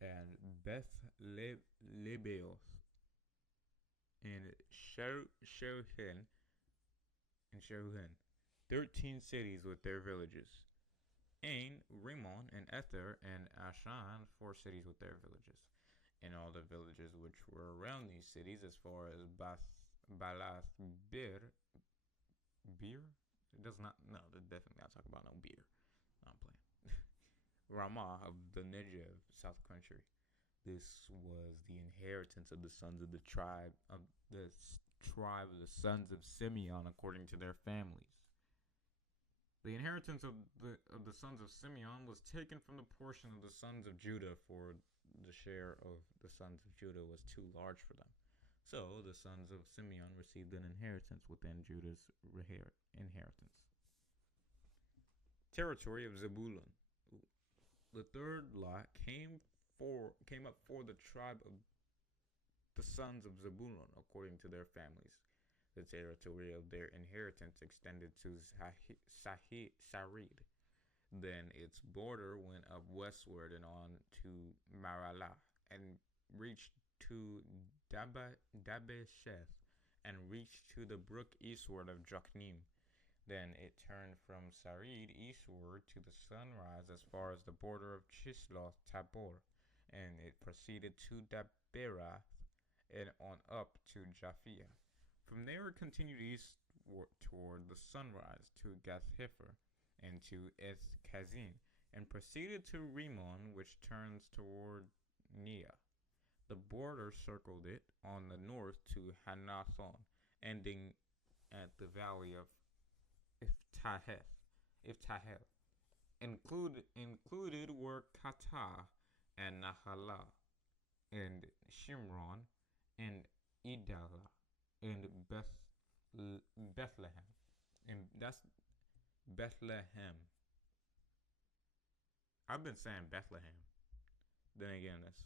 and Beth Lebaoth, and Sheruhen, 13 cities with their villages. Ain, Rimmon, and Ether, and Ashan, 4 cities with their villages. And all the villages which were around these cities, as far as Balath Beer. It does not. No, definitely not talking about no beer. No, I'm playing. Ramah of the Negev, South Country. This was the inheritance of the sons of the tribe of the sons of Simeon, according to their families. The inheritance of the sons of Simeon was taken from the portion of the sons of Judah, for the share of the sons of Judah was too large for them. So the sons of Simeon received an inheritance within Judah's inheritance. Territory of Zebulun. The third lot came up for the tribe of the sons of Zebulun according to their families. The territory of their inheritance extended to Sarid. Then its border went up westward and on to Maralah, and reached to Dabesheth, and reached to the brook eastward of Jokneam. Then it turned from Sarid eastward to the sunrise as far as the border of Chisloth Tabor, and it proceeded to Daberath, and on up to Japhia. From there it continued eastward toward the sunrise to Gath-Hepher, and to Eth-Kazin, and proceeded to Rimmon, which turns toward Nia. The border circled it on the north to Hanathon, ending at the valley of Iftahel. Included were Katah, and Nahalah, and Shimron, and Idalah, and Bethlehem. And that's Bethlehem. I've been saying Bethlehem. Then again, that's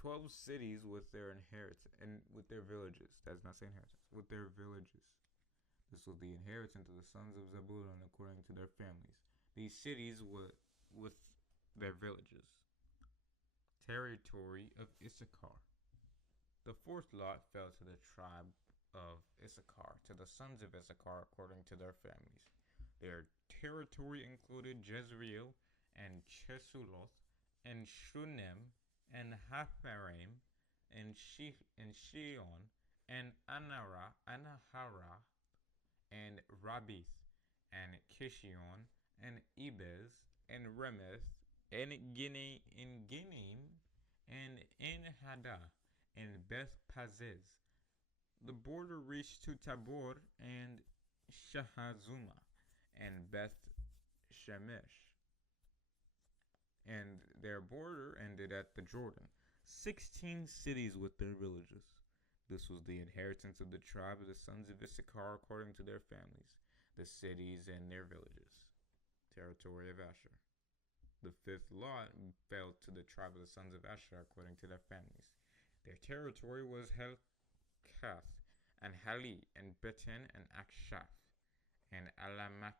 12 cities with their inheritance and with their villages. That's not saying inheritance. With their villages. This was the inheritance of the sons of Zebulun according to their families. These cities were with their villages. Territory of Issachar. The fourth lot fell to the tribe of Issachar, to the sons of Issachar according to their families. Their territory included Jezreel, and Chesuloth, and Shunem, and Hapharaim, and Shion, and Anahara, and Rabith, and Kishion, and Ebez, and Remeth, and Ginim, and En-Hadah, and Beth Paziz. The border reached to Tabor, and Shahazuma, and Beth Shemesh, and their border ended at the Jordan. 16 cities with their villages. This was the inheritance of the tribe of the sons of Issachar according to their families, the cities and their villages. Territory of Asher. The fifth lot fell to the tribe of the sons of Asher according to their families. Their territory was Helkath, and Hali, and Beten, and Akshaph, and Alameketh,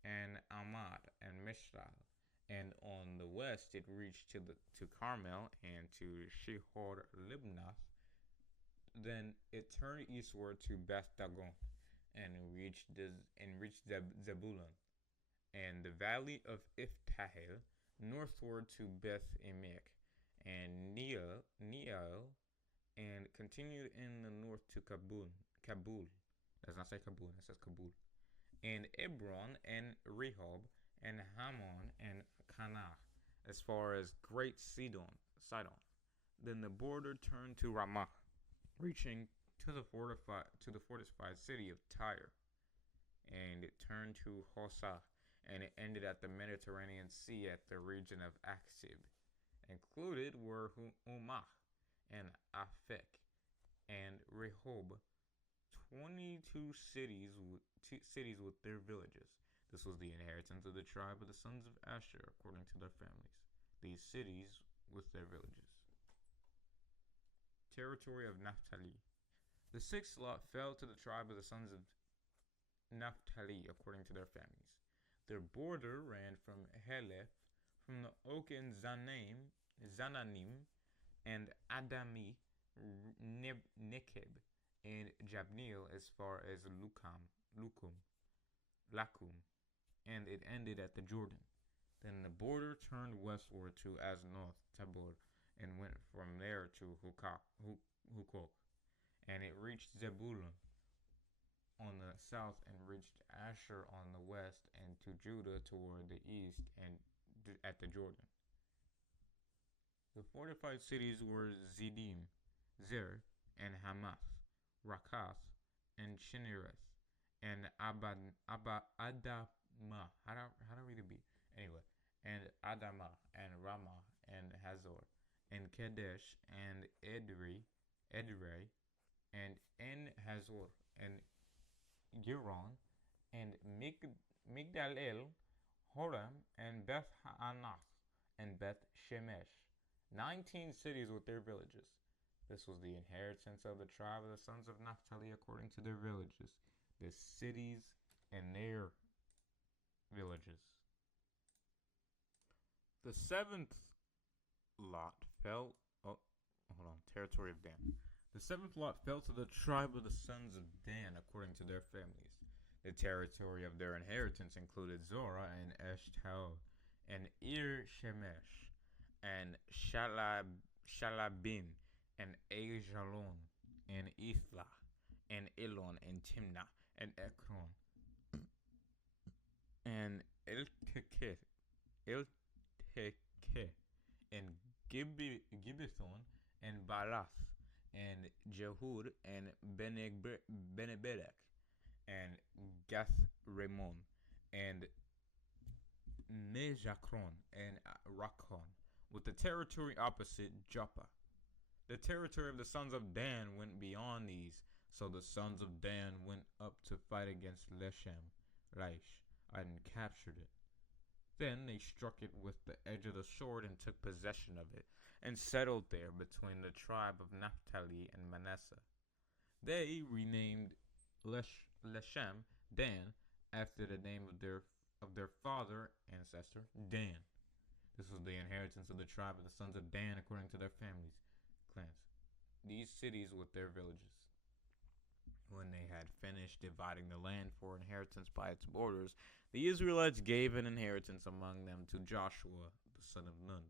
and Amad, and Mishal. And on the west it reached to Carmel and to Shehor Libnath. Then it turned eastward to Beth Dagon and reached Zebulun, and the valley of Iftahel, northward to Beth Emek and Neiel, and continued in the north to Kabul. Does not say Kabul, it says Kabul. And Ebron and Rehob and Hammon and Canah, as far as Great Sidon. Then the border turned to Ramah, reaching to the fortified city of Tyre, and it turned to Hosa, and it ended at the Mediterranean Sea at the region of Aksib. Included were Umah and Afek and Rehob, 22 cities with their villages. This was the inheritance of the tribe of the sons of Asher according to their families, these cities with their villages. Territory of Naphtali. The sixth lot fell to the tribe of the sons of Naphtali according to their families. Their border ran from Heleph, from the oak in Zananim, and Adami, Nekeb, and Jabneel as far as Lakum, and it ended at the Jordan. Then the border turned westward to Aznoth Tabor, and went from there to Hukok, and it reached Zebulun on the south, and reached Asher on the west, and to Judah toward the east, and at the Jordan. The fortified cities were Zidim, Zer, and Hamath, Rakath, and Chinnereth, and Adamah. How do I read the B? Anyway, and Adamah, and Ramah, and Hazor, and Kadesh, and Edrei, and En Hazor, and Giron, and Migdal-el, Horam, and Beth Anath, and Beth Shemesh. 19 cities with their villages. This was the inheritance of the tribe of the sons of Naphtali according to their villages, the cities and their villages. The seventh lot fell. Territory of Dan. The seventh lot fell to the tribe of the sons of Dan according to their families. The territory of their inheritance included Zorah and Eshtaol, and Ir Shemesh, and Shalabin, and Ajalon, and Ithla, and Elon, and Timnah, and Ekron, and Eltekeh, and Gibbethon, and Balath, and Jehud, and Beneberek, and Gath Ramon, and Mejakron, and Rakon, with the territory opposite Joppa. The territory of the sons of Dan went beyond these, so the sons of Dan went up to fight against Laish, and captured it. Then they struck it with the edge of the sword and took possession of it, and settled there between the tribe of Naphtali and Manasseh. They renamed Leshem Dan after the name of their father ancestor Dan. This was the inheritance of the tribe of the sons of Dan according to their clans. These cities with their villages. When they had finished dividing the land for inheritance by its borders, the Israelites gave an inheritance among them to Joshua the son of Nun.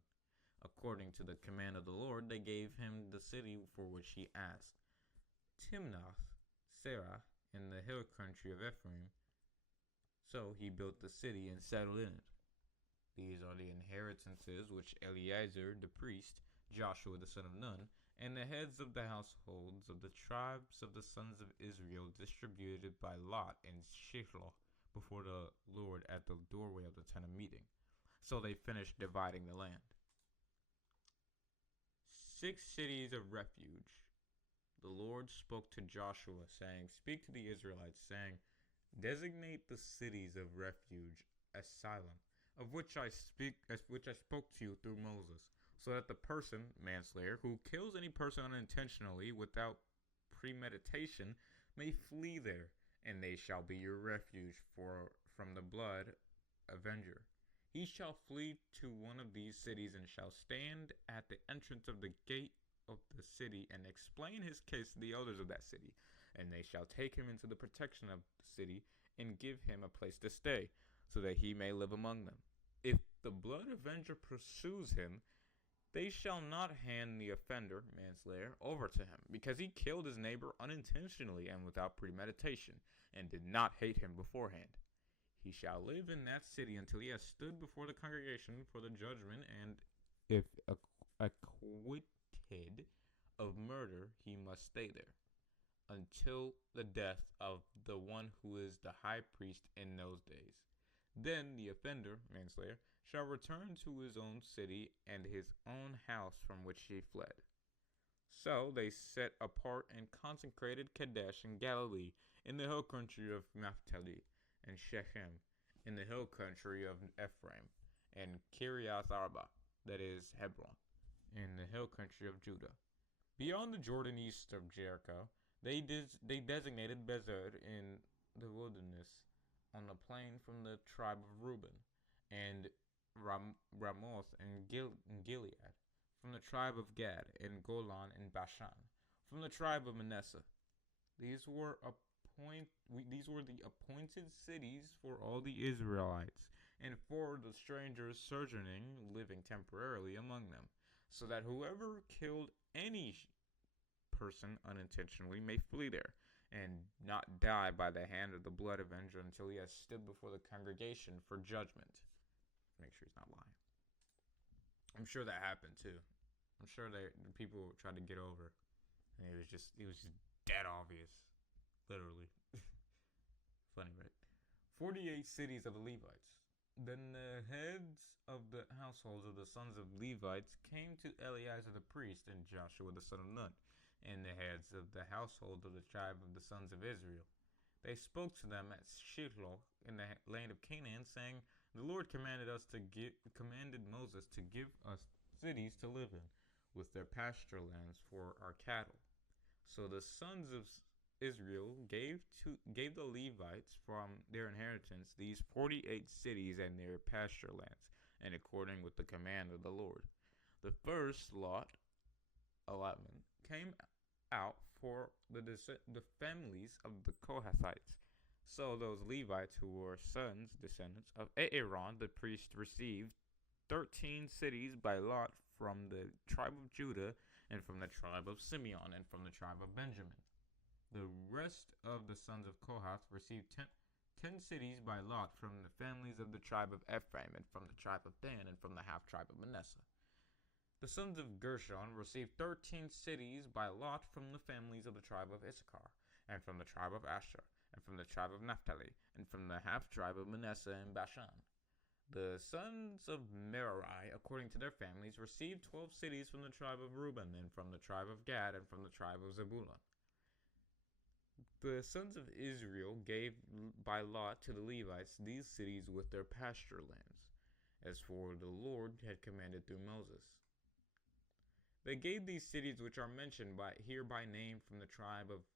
According to the command of the Lord, they gave him the city for which he asked, Timnath Serah, in the hill country of Ephraim. So he built the city and settled in it. These are the inheritances which Eleazar the priest, Joshua the son of Nun, And the heads of the households of the tribes of the sons of Israel distributed by lot in Shiloh before the Lord at the doorway of the tent of meeting. So they finished dividing the land. 6 cities of refuge. The Lord spoke to Joshua, saying, Speak to the Israelites, saying, Designate the cities of refuge, asylum, of which I spoke to you through Moses, so that the person, manslayer, who kills any person unintentionally without premeditation may flee there, and they shall be your refuge from the blood avenger. He shall flee to one of these cities and shall stand at the entrance of the gate of the city and explain his case to the elders of that city, and they shall take him into the protection of the city and give him a place to stay, so that he may live among them. If the blood avenger pursues him, they shall not hand the offender, manslayer, over to him, because he killed his neighbor unintentionally and without premeditation, and did not hate him beforehand. He shall live in that city until he has stood before the congregation for the judgment, and if acquitted of murder, he must stay there until the death of the one who is the high priest in those days. Then the offender, manslayer, shall return to his own city and his own house from which he fled. So they set apart and consecrated Kadesh in Galilee, in the hill country of Naphtali, and Shechem, in the hill country of Ephraim, and Kiriath Arba, that is Hebron, in the hill country of Judah. Beyond the Jordan east of Jericho, they designated Bezer in the wilderness, on the plain from the tribe of Reuben, and Ramoth and Gilead, from the tribe of Gad, and Golan and Bashan, from the tribe of Manasseh. These were the appointed cities for all the Israelites, and for the strangers sojourning, living temporarily among them, so that whoever killed any person unintentionally may flee there, and not die by the hand of the blood avenger until he has stood before the congregation for judgment. Make sure he's not lying. I'm sure that happened too. I'm sure that people tried to get over, and it was just dead obvious, literally. Funny, right? 48 cities of the Levites. Then the heads of the households of the sons of Levites came to Eleazar the priest and Joshua the son of Nun, and the heads of the household of the tribe of the sons of Israel. They spoke to them at Shiloh in the land of Canaan, saying, The Lord commanded Moses to give us cities to live in, with their pasture lands for our cattle. So the sons of Israel gave the Levites from their inheritance these 48 cities and their pasture lands, and according with the command of the Lord. The first allotment came out for the families of the Kohathites. So those Levites who were descendants of Aaron the priest received 13 cities by lot from the tribe of Judah, and from the tribe of Simeon, and from the tribe of Benjamin. The rest of the sons of Kohath received 10 cities by lot from the families of the tribe of Ephraim, and from the tribe of Dan, and from the half-tribe of Manasseh. The sons of Gershon received 13 cities by lot from the families of the tribe of Issachar, and from the tribe of Asher, and from the tribe of Naphtali, and from the half-tribe of Manasseh and Bashan. The sons of Merari, according to their families, received 12 cities from the tribe of Reuben, and from the tribe of Gad, and from the tribe of Zebulun. The sons of Israel gave by lot to the Levites these cities with their pasture lands, as for the Lord had commanded through Moses. They gave these cities which are mentioned here by name from the tribe of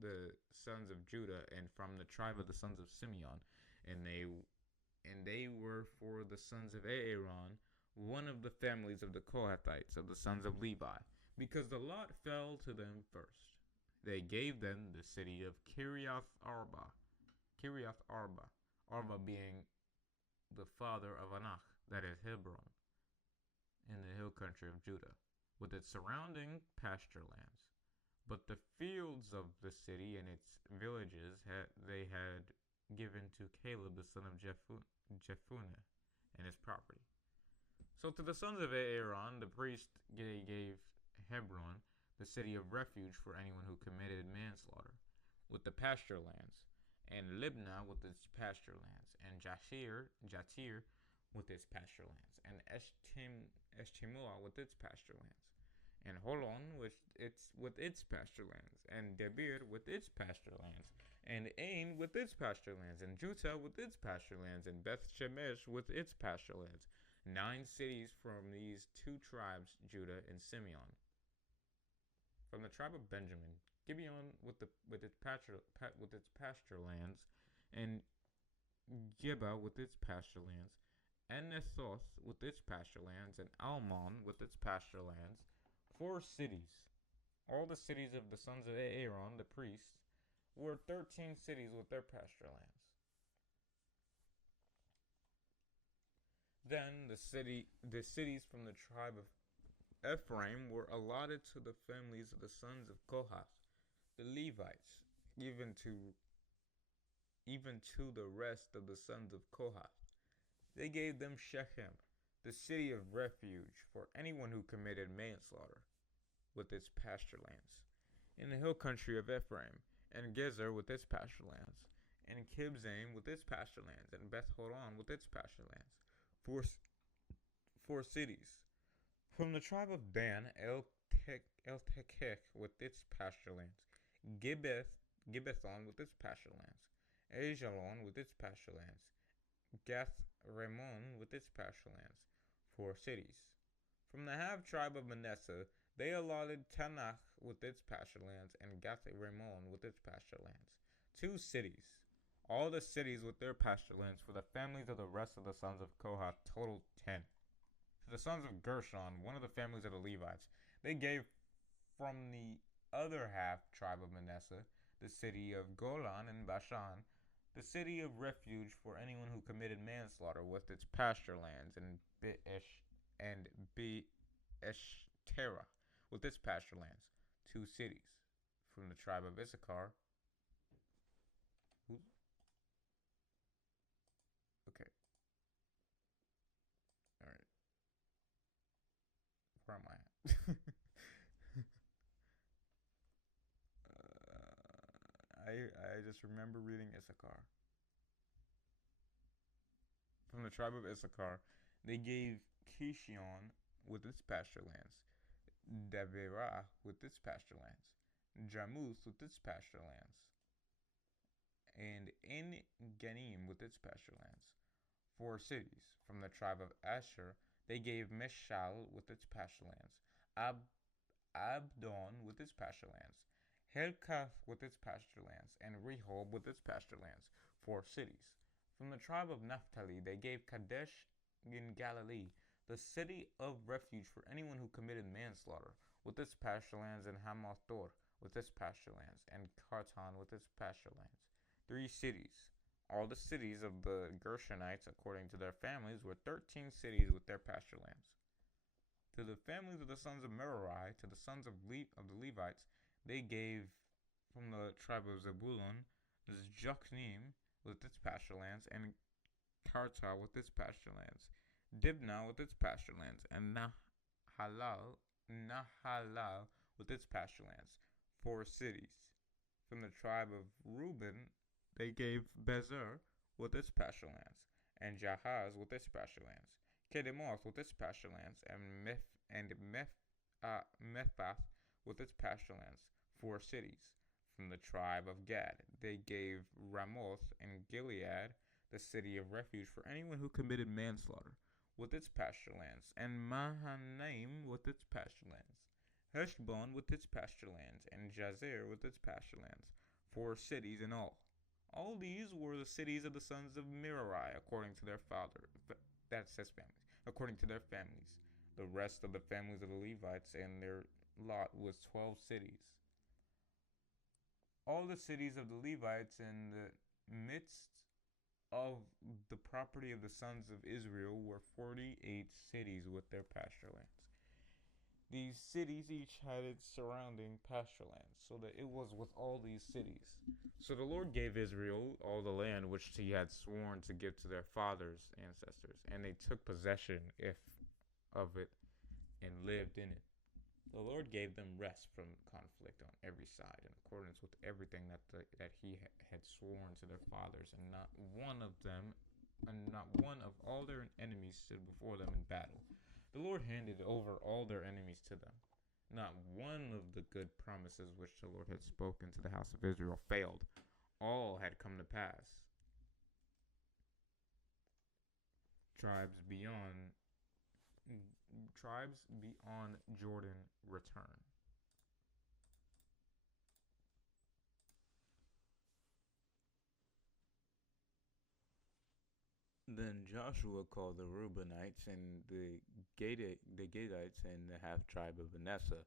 the sons of Judah, and from the tribe of the sons of Simeon, and they were for the sons of Aaron, one of the families of the Kohathites, of the sons of Levi, because the lot fell to them first. They gave them the city of Kiriath Arba, Arba being the father of Anak, that is Hebron, in the hill country of Judah, with its surrounding pasture lands. But the fields of the city and its villages they had given to Caleb the son of Jephunneh and his property. So to the sons of Aaron the priest gave Hebron, the city of refuge for anyone who committed manslaughter, with the pasture lands, and Libnah with its pasture lands, and Jatir with its pasture lands, and Eshtemoa with its pasture lands, and Holon with its pasture lands, and Debir with its pasture lands, and Ain with its pasture lands, and Judah with its pasture lands, and Beth Shemesh with its pasture lands. 9 cities from these 2 tribes, Judah and Simeon. From the tribe of Benjamin, Gibeon with its pasture lands, and Geba with its pasture lands, Anathoth with its pasture lands, and Almon with its pasture lands. 4 cities. All the cities of the sons of Aaron, the priests, were 13 cities with their pasture lands. Then the cities from the tribe of Ephraim were allotted to the families of the sons of Kohath, the Levites, even to the rest of the sons of Kohath. They gave them Shechem, the city of refuge for anyone who committed manslaughter, with its pasture lands, in the hill country of Ephraim, and Gezer with its pasture lands, and Kibzaim with its pasture lands, and Beth Horon with its pasture lands. 4 cities. From the tribe of Dan, El-Tekech with its pasture lands, Gibbethon with its pasture lands, Ajalon with its pasture lands, Gath-Ramon with its pasture lands. 4 cities. From the half tribe of Manasseh, they allotted Tanakh with its pasture lands, and Gath-Ramon with its pasture lands. 2 cities. All the cities with their pasture lands for the families of the rest of the sons of Kohath totaled 10. To the sons of Gershon, one of the families of the Levites, they gave from the other half tribe of Manasseh the city of Golan and Bashan, the city of refuge for anyone who committed manslaughter, with its pasture lands, and Beeshtera with its pasture lands. 2 cities. From the tribe of Issachar. Okay. Alright. Where am I at? I just remember reading Issachar. From the tribe of Issachar, they gave Kishion with its pasture lands, Deverah with its pasture lands, Jarmuth with its pasture lands, and En-Ganim with its pasture lands. 4 cities. From the tribe of Asher, they gave Meshal with its pasture lands, Abdon with its pasture lands, Helkath with its pasture lands, and Rehob with its pasture lands. 4 cities. From the tribe of Naphtali, they gave Kadesh in Galilee, the city of refuge for anyone who committed manslaughter, with its pasture lands, and Hamathor with its pasture lands, and Kartan with its pasture lands. 3 cities. All the cities of the Gershonites, according to their families, were 13 cities with their pasture lands. To the families of the sons of Merari, to the sons of the Levites, they gave from the tribe of Zebulun Jokneam with its pasture lands, and Karta with its pasture lands, Dibnah with its pasture lands, and Nahalal with its pasture lands. 4 cities. From the tribe of Reuben, they gave Bezer with its pasture lands, and Jahaz with its pasture lands, Kedemoth with its pasture lands, and Mephath with its pasture lands. 4 cities. From the tribe of Gad, they gave Ramoth and Gilead, the city of refuge for anyone who committed manslaughter, with its pasture lands, and Mahanaim with its pasture lands, Heshbon with its pasture lands, and Jazer with its pasture lands. 4 cities in all. All these were the cities of the sons of Merari, according to their according to their families. The rest of the families of the Levites and their lot was 12 cities. All the cities of the Levites in the midst of the property of the sons of Israel were 48 cities with their pasture lands. These cities each had its surrounding pasture lands, so that it was with all these cities. So the Lord gave Israel all the land which he had sworn to give to their fathers' ancestors, and they took possession of it and lived in it. The Lord gave them rest from conflict on every side, in accordance with everything that He had sworn to their fathers, and not one of them, and not one of all their enemies stood before them in battle. The Lord handed over all their enemies to them. Not one of the good promises which the Lord had spoken to the house of Israel failed. All had come to pass. Tribes beyond Jordan return. Then Joshua called the Reubenites and the Gadites and the half tribe of Manasseh,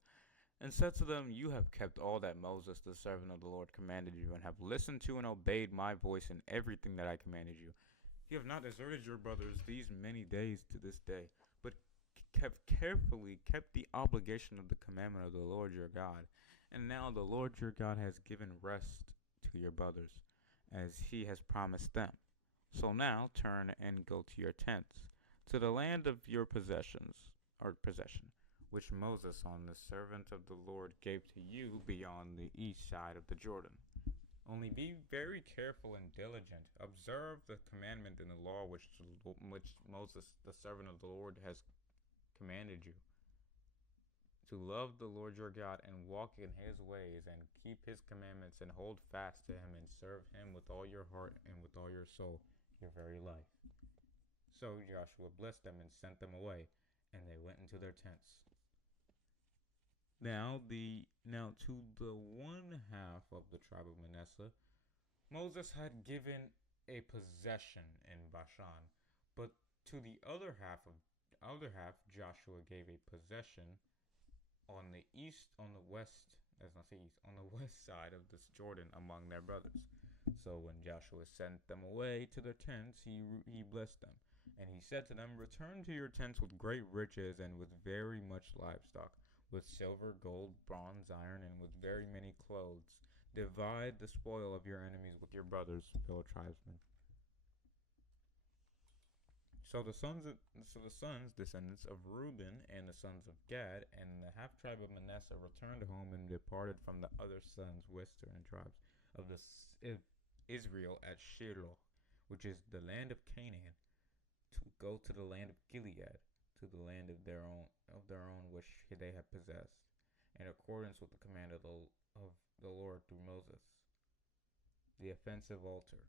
and said to them, You have kept all that Moses the servant of the Lord commanded you, and have listened to and obeyed my voice in everything that I commanded you. You have not deserted your brothers these many days to this day, but carefully kept the obligation of the commandment of the Lord your God. And now the Lord your God has given rest to your brothers, as he has promised them. So now turn and go to your tents, to the land of your possession, which Moses, the servant of the Lord, gave to you beyond the east side of the Jordan. Only be very careful and diligent. Observe the commandment and the law which Moses, the servant of the Lord, has commanded you, to love the Lord your God and walk in his ways and keep his commandments and hold fast to him and serve him with all your heart and with all your soul, your very life. So Joshua blessed them and sent them away, and they went into their tents. Now to the one half of the tribe of Manasseh, Moses had given a possession in Bashan, but to the other half Joshua gave a possession on the west side of this Jordan among their brothers. So when Joshua sent them away to their tents, he blessed them, and he said to them, Return to your tents with great riches and with very much livestock, with silver, gold, bronze, iron, and with very many clothes. Divide the spoil of your enemies with your brothers, fellow tribesmen. So the descendants of Reuben and the sons of Gad and the half tribe of Manasseh returned home and departed from the other sons, western tribes of Israel at Shiloh, which is the land of Canaan, to go to the land of Gilead, to the land of their own which they had possessed, in accordance with the command of the Lord through Moses. The offensive altar.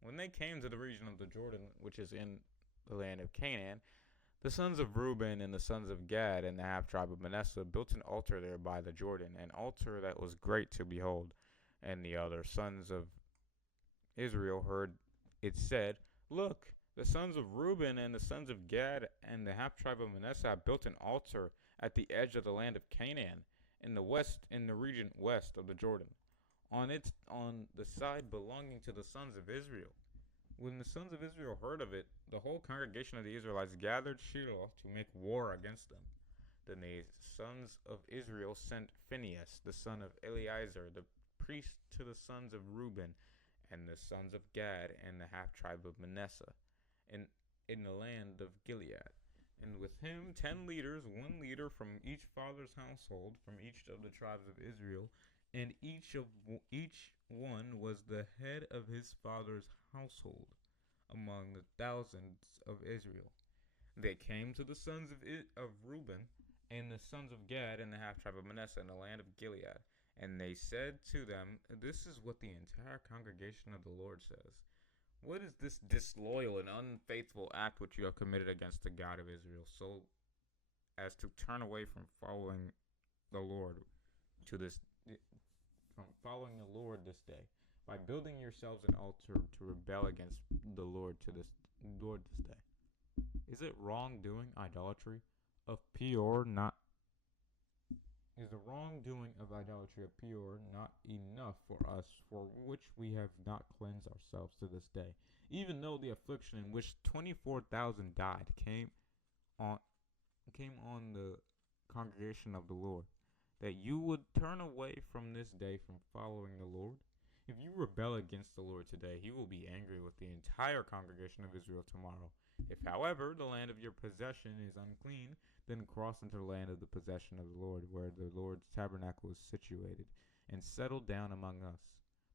When they came to the region of the Jordan, which is in the land of Canaan, the sons of Reuben and the sons of Gad and the half tribe of Manasseh built an altar there by the Jordan, an altar that was great to behold. And the other sons of Israel heard it said, Look, the sons of Reuben and the sons of Gad and the half tribe of Manasseh have built an altar at the edge of the land of Canaan, in the region west of the Jordan, on the side belonging to the sons of Israel. When the sons of Israel heard of it, the whole congregation of the Israelites gathered Shiloh to make war against them. Then the sons of Israel sent Phinehas, the son of Eleazar, the priest, to the sons of Reuben and the sons of Gad and the half tribe of Manasseh in the land of Gilead. And with him 10 leaders, 1 leader from each father's household, from each of the tribes of Israel, and each one was the head of his father's household among the thousands of Israel. They came to the sons of Reuben and the sons of Gad and the half tribe of Manasseh in the land of Gilead, and they said to them, This is what the entire congregation of the Lord says. What is this disloyal and unfaithful act which you have committed against the God of Israel, so as to turn away from following the Lord this day, by building yourselves an altar to rebel against the Lord this day? Is it wrongdoing, idolatry of Peor not? Is the wrongdoing of idolatry of Peor not enough for us, for which we have not cleansed ourselves to this day, even though the affliction in which 24,000 died came on the congregation of the Lord, that you would turn away from this day from following the Lord? If you rebel against the Lord today, he will be angry with the entire congregation of Israel tomorrow. If, however, the land of your possession is unclean, then cross into the land of the possession of the Lord, where the Lord's tabernacle is situated, and settle down among us.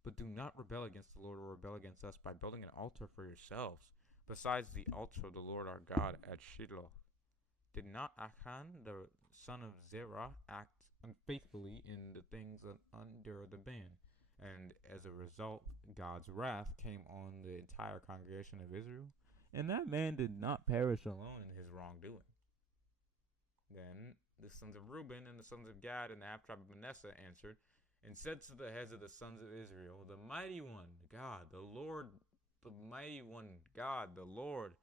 But do not rebel against the Lord or rebel against us by building an altar for yourselves, besides the altar of the Lord our God at Shiloh. Did not Achan, the son of Zerah, act unfaithfully in the things under the ban? And as a result, God's wrath came on the entire congregation of Israel, and that man did not perish alone in his wrongdoing. Then the sons of Reuben and the sons of Gad and the half tribe of Manasseh answered and said to the heads of the sons of Israel, the mighty one, God, the Lord, the mighty one, God, the Lord,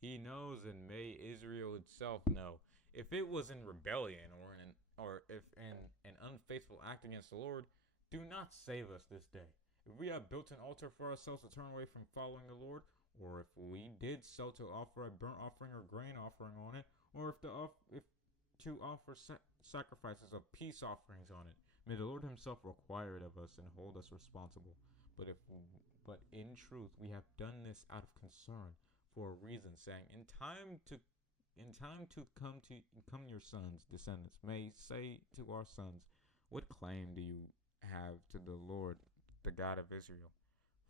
he knows, and may Israel itself know. If it was in rebellion or if in an unfaithful act against the Lord, do not save us this day. If we have built an altar for ourselves to turn away from following the Lord, or if we did so to offer a burnt offering or grain offering on it, or if to offer sacrifices of peace offerings on it, may the Lord himself require it of us and hold us responsible. But in truth we have done this out of concern, for a reason, saying, in time to come your sons, descendants, may say to our sons, what claim do you have to the Lord, the God of Israel?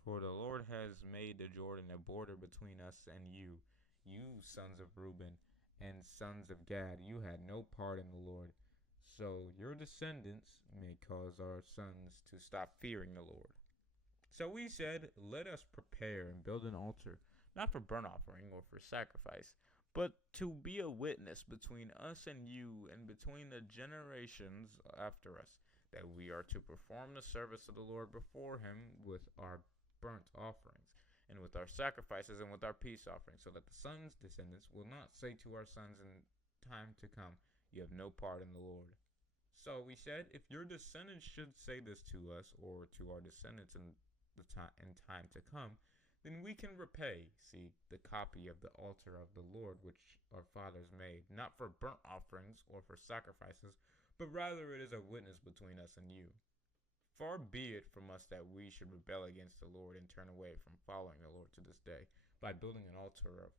For the Lord has made the Jordan a border between us and you, sons of Reuben and sons of Gad. You had no part in the Lord, so your descendants may cause our sons to stop fearing the Lord. So we said, let us prepare and build an altar, not for burnt offering or for sacrifice, but to be a witness between us and you and between the generations after us, that we are to perform the service of the Lord before him with our burnt offerings and with our sacrifices and with our peace offerings, so that the sons' descendants will not say to our sons in time to come, you have no part in the Lord. So we said, if your descendants should say this to us or to our descendants in time to come, then we can repay, see, the copy of the altar of the Lord which our fathers made, not for burnt offerings or for sacrifices, but rather it is a witness between us and you. Far be it from us that we should rebel against the Lord and turn away from following the Lord to this day, by building an altar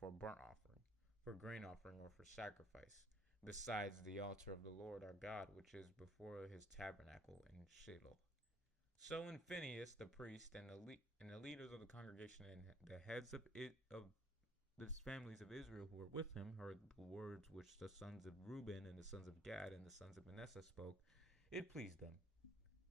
for burnt offering, for grain offering, or for sacrifice, besides the altar of the Lord our God, which is before his tabernacle in Shiloh. So when Phinehas the priest and the leaders of the congregation and the heads of the families of Israel who were with him heard the words which the sons of Reuben and the sons of Gad and the sons of Manasseh spoke, it pleased them.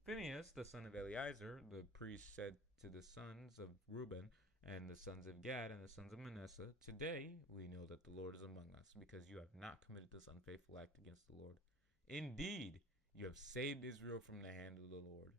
Phinehas the son of Eleazar the priest said to the sons of Reuben and the sons of Gad and the sons of Manasseh, today we know that the Lord is among us, because you have not committed this unfaithful act against the Lord. Indeed, you have saved Israel from the hand of the Lord.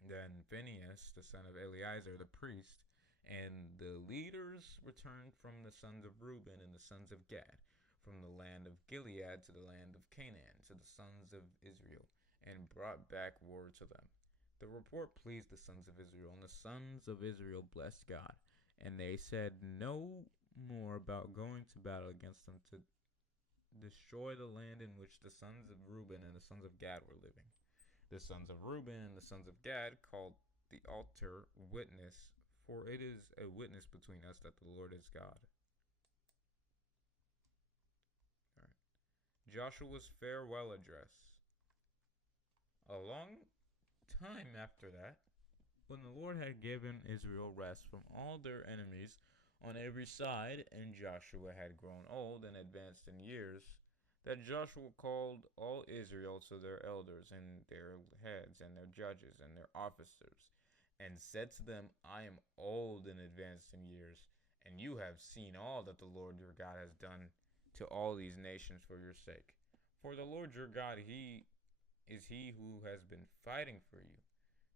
Then Phinehas, the son of Eleazar the priest, and the leaders returned from the sons of Reuben and the sons of Gad, from the land of Gilead to the land of Canaan, to the sons of Israel, and brought back word to them. The report pleased the sons of Israel, and the sons of Israel blessed God. And they said no more about going to battle against them to destroy the land in which the sons of Reuben and the sons of Gad were living. The sons of Reuben and the sons of Gad called the altar witness, for it is a witness between us that the Lord is God. All right. Joshua's farewell address. A long time after that, when the Lord had given Israel rest from all their enemies on every side, and Joshua had grown old and advanced in years, that Joshua called all Israel to their elders and their heads and their judges and their officers, and said to them, I am old and advanced in years, and you have seen all that the Lord your God has done to all these nations for your sake. For the Lord your God, he is he who has been fighting for you.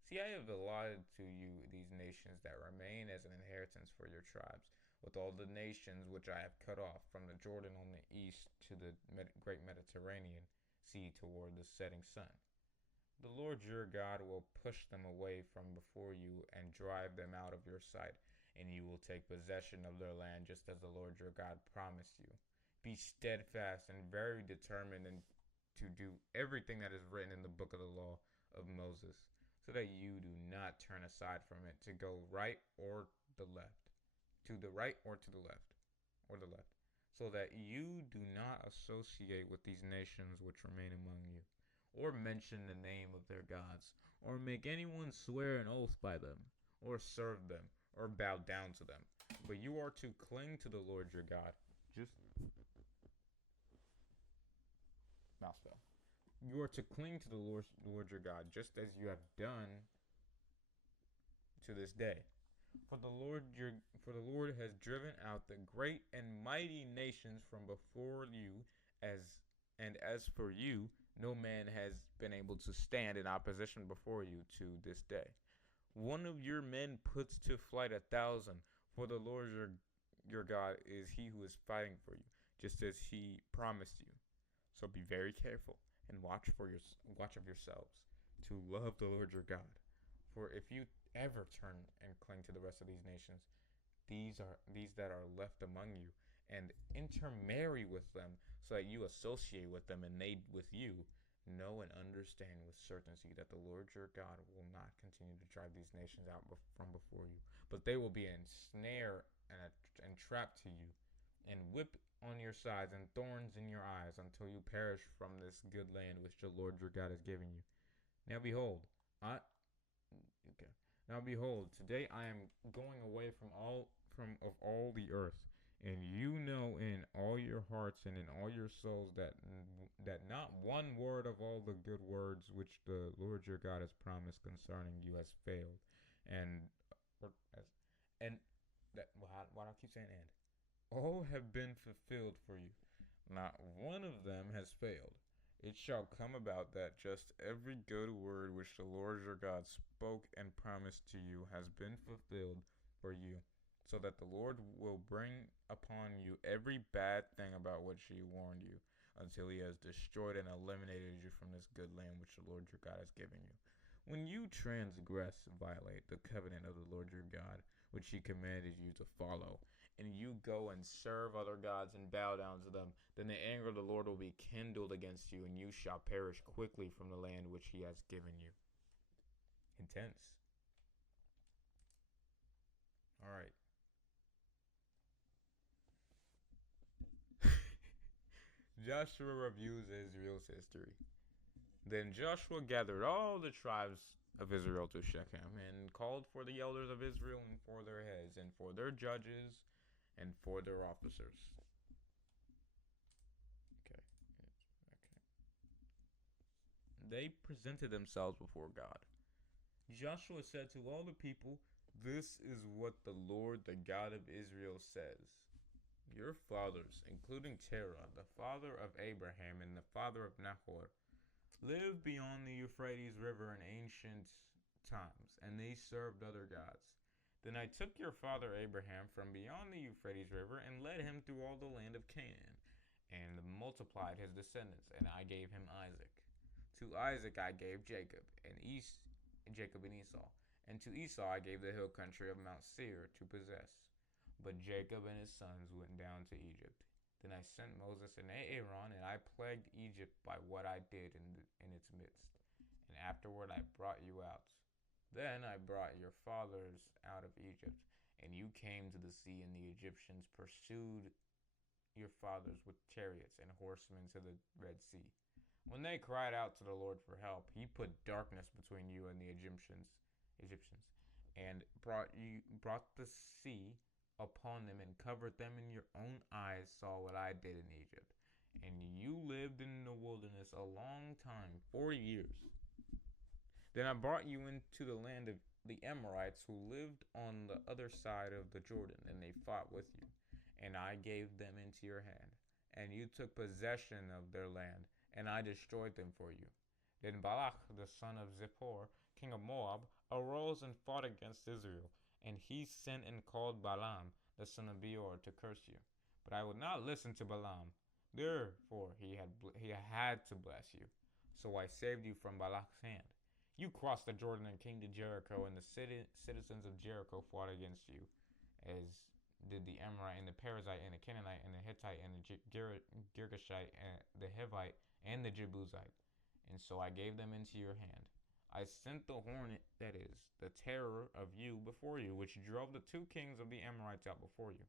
See, I have allotted to you these nations that remain as an inheritance for your tribes, with all the nations which I have cut off, from the Jordan on the east to the great Mediterranean Sea toward the setting sun. The Lord your God will push them away from before you and drive them out of your sight, and you will take possession of their land just as the Lord your God promised you. Be steadfast and very determined to do everything that is written in the book of the law of Moses, so that you do not turn aside from it to go right or the left, to the right or to the left, so that you do not associate with these nations which remain among you, or mention the name of their gods, or make anyone swear an oath by them, or serve them, or bow down to them. But you are to cling to the Lord your God. Just mouse fell. You are to cling to the Lord your God, just as you have done to this day. For the Lord has driven out the great and mighty nations from before you, as for you, no man has been able to stand in opposition before you to this day. One of your men puts to flight 1,000, for the Lord your God is he who is fighting for you, just as he promised you. So be very careful and watch of yourselves to love the Lord your God. For if you ever turn and cling to the rest of these nations, these that are left among you, and intermarry with them, so that you associate with them and they with you, know and understand with certainty that the Lord your God will not continue to drive these nations out from before you, but they will be a snare and trap to you, and whip on your sides and thorns in your eyes, until you perish from this good land which the Lord your God has given you. Now behold, Now behold, today I am going away from all the earth, and you know in all your hearts and in all your souls that not one word of all the good words which the Lord your God has promised concerning you has failed, and that why do I keep saying and? All have been fulfilled for you. Not one of them has failed. It shall come about that just every good word which the Lord your God spoke and promised to you has been fulfilled for you, so that the Lord will bring upon you every bad thing about which he warned you, until he has destroyed and eliminated you from this good land which the Lord your God has given you. When you transgress, violate the covenant of the Lord your God, which he commanded you to follow, and you go and serve other gods and bow down to them, then the anger of the Lord will be kindled against you, and you shall perish quickly from the land which he has given you. Intense. All right. Joshua reviews Israel's history. Then Joshua gathered all the tribes of Israel to Shechem, and called for the elders of Israel, and for their heads, and for their judges, and for their officers. Okay. They presented themselves before God. Joshua said to all the people, "This is what the Lord, the God of Israel, says. Your fathers, including Terah, the father of Abraham and the father of Nahor, lived beyond the Euphrates River in ancient times, and they served other gods. Then I took your father Abraham from beyond the Euphrates River and led him through all the land of Canaan, and multiplied his descendants, and I gave him Isaac. To Isaac I gave Jacob and Esau, and to Esau I gave the hill country of Mount Seir to possess. But Jacob and his sons went down to Egypt. Then I sent Moses and Aaron, and I plagued Egypt by what I did in its midst. And afterward I brought you out. Then I brought your fathers out of Egypt, and you came to the sea, and the Egyptians pursued your fathers with chariots and horsemen to the Red Sea. When they cried out to the Lord for help, he put darkness between you and the Egyptians, and brought the sea upon them, and covered them, and your own eyes saw what I did in Egypt. And you lived in the wilderness a long time, 40 years. Then I brought you into the land of the Amorites, who lived on the other side of the Jordan, and they fought with you. And I gave them into your hand, and you took possession of their land, and I destroyed them for you. Then Balak, the son of Zippor, king of Moab, arose and fought against Israel, and he sent and called Balaam, the son of Beor, to curse you. But I would not listen to Balaam. Therefore he had to bless you. So I saved you from Balak's hand. You crossed the Jordan and came to Jericho, and the citizens of Jericho fought against you, as did the Amorite and the Perizzite and the Canaanite and the Hittite and the Girgashite and the Hivite and the Jebusite. And so I gave them into your hand. I sent the hornet, that is, the terror of you, before you, which drove the 2 kings of the Amorites out before you.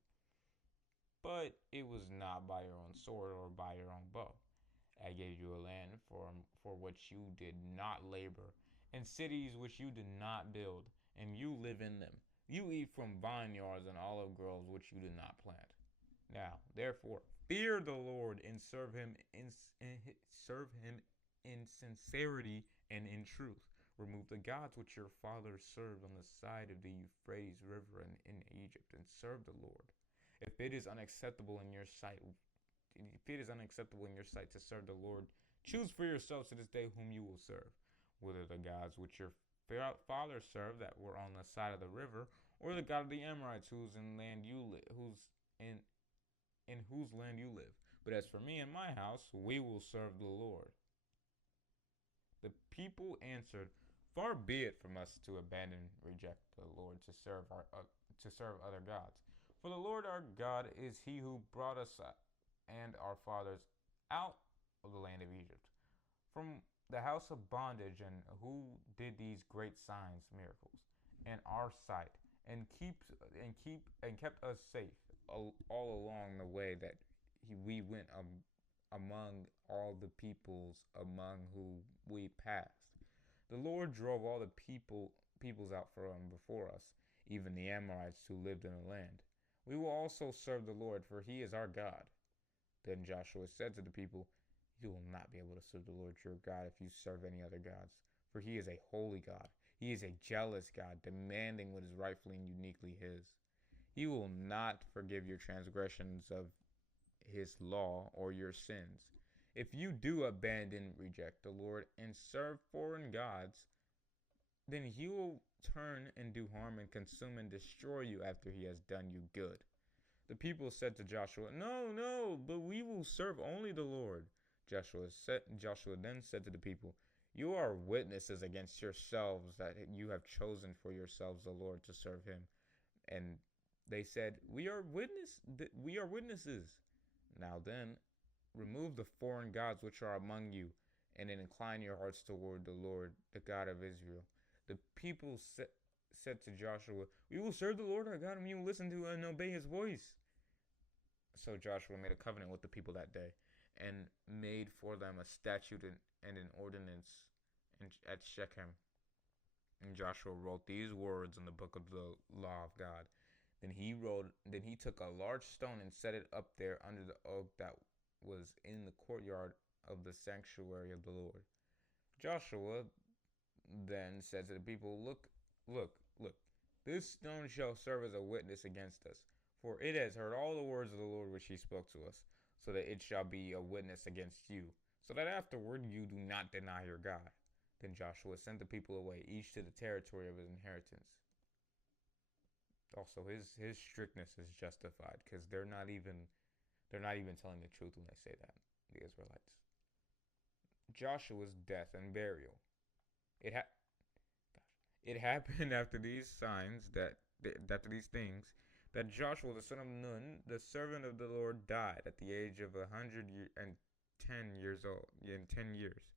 but it was not by your own sword or by your own bow. I gave you a land for which you did not labor, and cities which you did not build, and you live in them. You eat from vineyards and olive groves which you did not plant. Now, therefore, fear the Lord and serve him in sincerity and in truth. Remove the gods which your fathers served on the side of the Euphrates River and in Egypt, and serve the Lord. If it is unacceptable in your sight, to serve the Lord, choose for yourselves to this day whom you will serve, whether the gods which your fathers served that were on the side of the river, or the God of the Amorites in whose land you live. But as for me and my house, we will serve the Lord. The people answered, Far be it from us to abandon, reject the Lord to serve other gods. For the Lord our God is He who brought us and our fathers out of the land of Egypt, from the house of bondage, and who did these great signs, miracles, in our sight, and kept us safe all along the way that we went among all the peoples among who we passed. The Lord drove all the peoples out from before us, even the Amorites who lived in the land. We will also serve the Lord, for He is our God. Then Joshua said to the people, You will not be able to serve the Lord your God if you serve any other gods, for He is a holy God. He is a jealous God, demanding what is rightfully and uniquely His. He will not forgive your transgressions of His law or your sins. If you do reject the Lord, and serve foreign gods, then He will turn and do harm and consume and destroy you after He has done you good. The people said to Joshua, No, but we will serve only the Lord. Joshua then said to the people, You are witnesses against yourselves that you have chosen for yourselves the Lord to serve Him. And they said, We are witnesses. Now then, remove the foreign gods which are among you, and incline your hearts toward the Lord, the God of Israel. The people said to Joshua, We will serve the Lord our God, and we will listen to and obey His voice. So Joshua made a covenant with the people that day, and made for them a statute and an ordinance at Shechem. And Joshua wrote these words in the book of the law of God. Then he took a large stone and set it up there under the oak that was in the courtyard of the sanctuary of the Lord. Joshua then said to the people, Look, this stone shall serve as a witness against us, for it has heard all the words of the Lord which He spoke to us, so that it shall be a witness against you, so that afterward you do not deny your God. Then Joshua sent the people away, each to the territory of his inheritance. Also, his strictness is justified, because they're not even telling the truth when they say that, the Israelites. Joshua's death and burial. It happened after these things, that Joshua the son of Nun, the servant of the Lord, died at the age of 110 years old. In 10 years,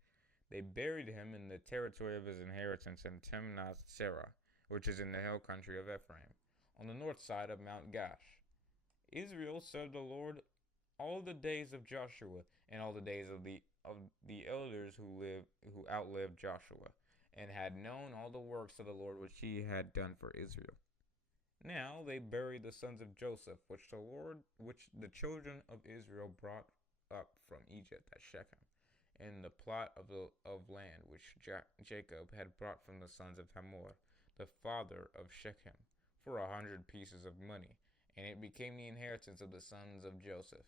they buried him in the territory of his inheritance in Timnath Serah, which is in the hill country of Ephraim, on the north side of Mount Gash. Israel served the Lord all the days of Joshua, and all the days of the elders who outlived Joshua, and had known all the works of the Lord which He had done for Israel. Now they buried the sons of Joseph, which the children of Israel brought up from Egypt at Shechem, in the plot of land which Jacob had brought from the sons of Hamor, the father of Shechem, for 100 pieces of money, and it became the inheritance of the sons of Joseph.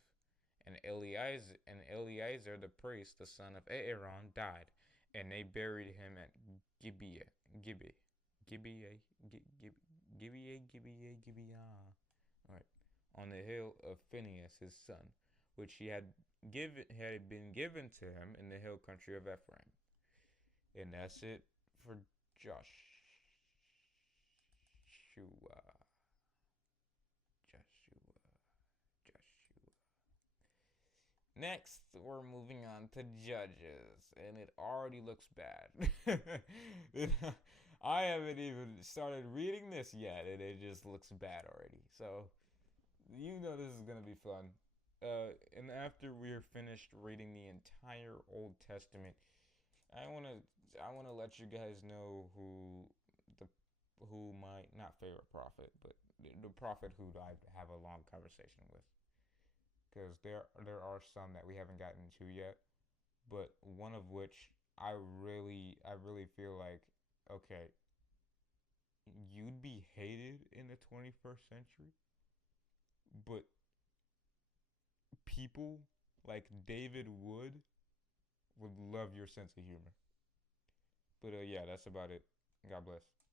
And Eleazar the priest, the son of Aaron, died, and they buried him at Gibeah, on the hill of Phinehas his son, which had been given to him in the hill country of Ephraim. And that's it for Joshua. Next, we're moving on to Judges, and it already looks bad. I haven't even started reading this yet, and it just looks bad already. So, You know this is gonna be fun. And after we're finished reading the entire Old Testament, I wanna let you guys know the who my not favorite prophet, but the prophet who I have a long conversation with, because there are some that we haven't gotten to yet, but one of which I really feel like, okay, you'd be hated in the 21st century, but people like David would love your sense of humor. But yeah, that's about it. God bless.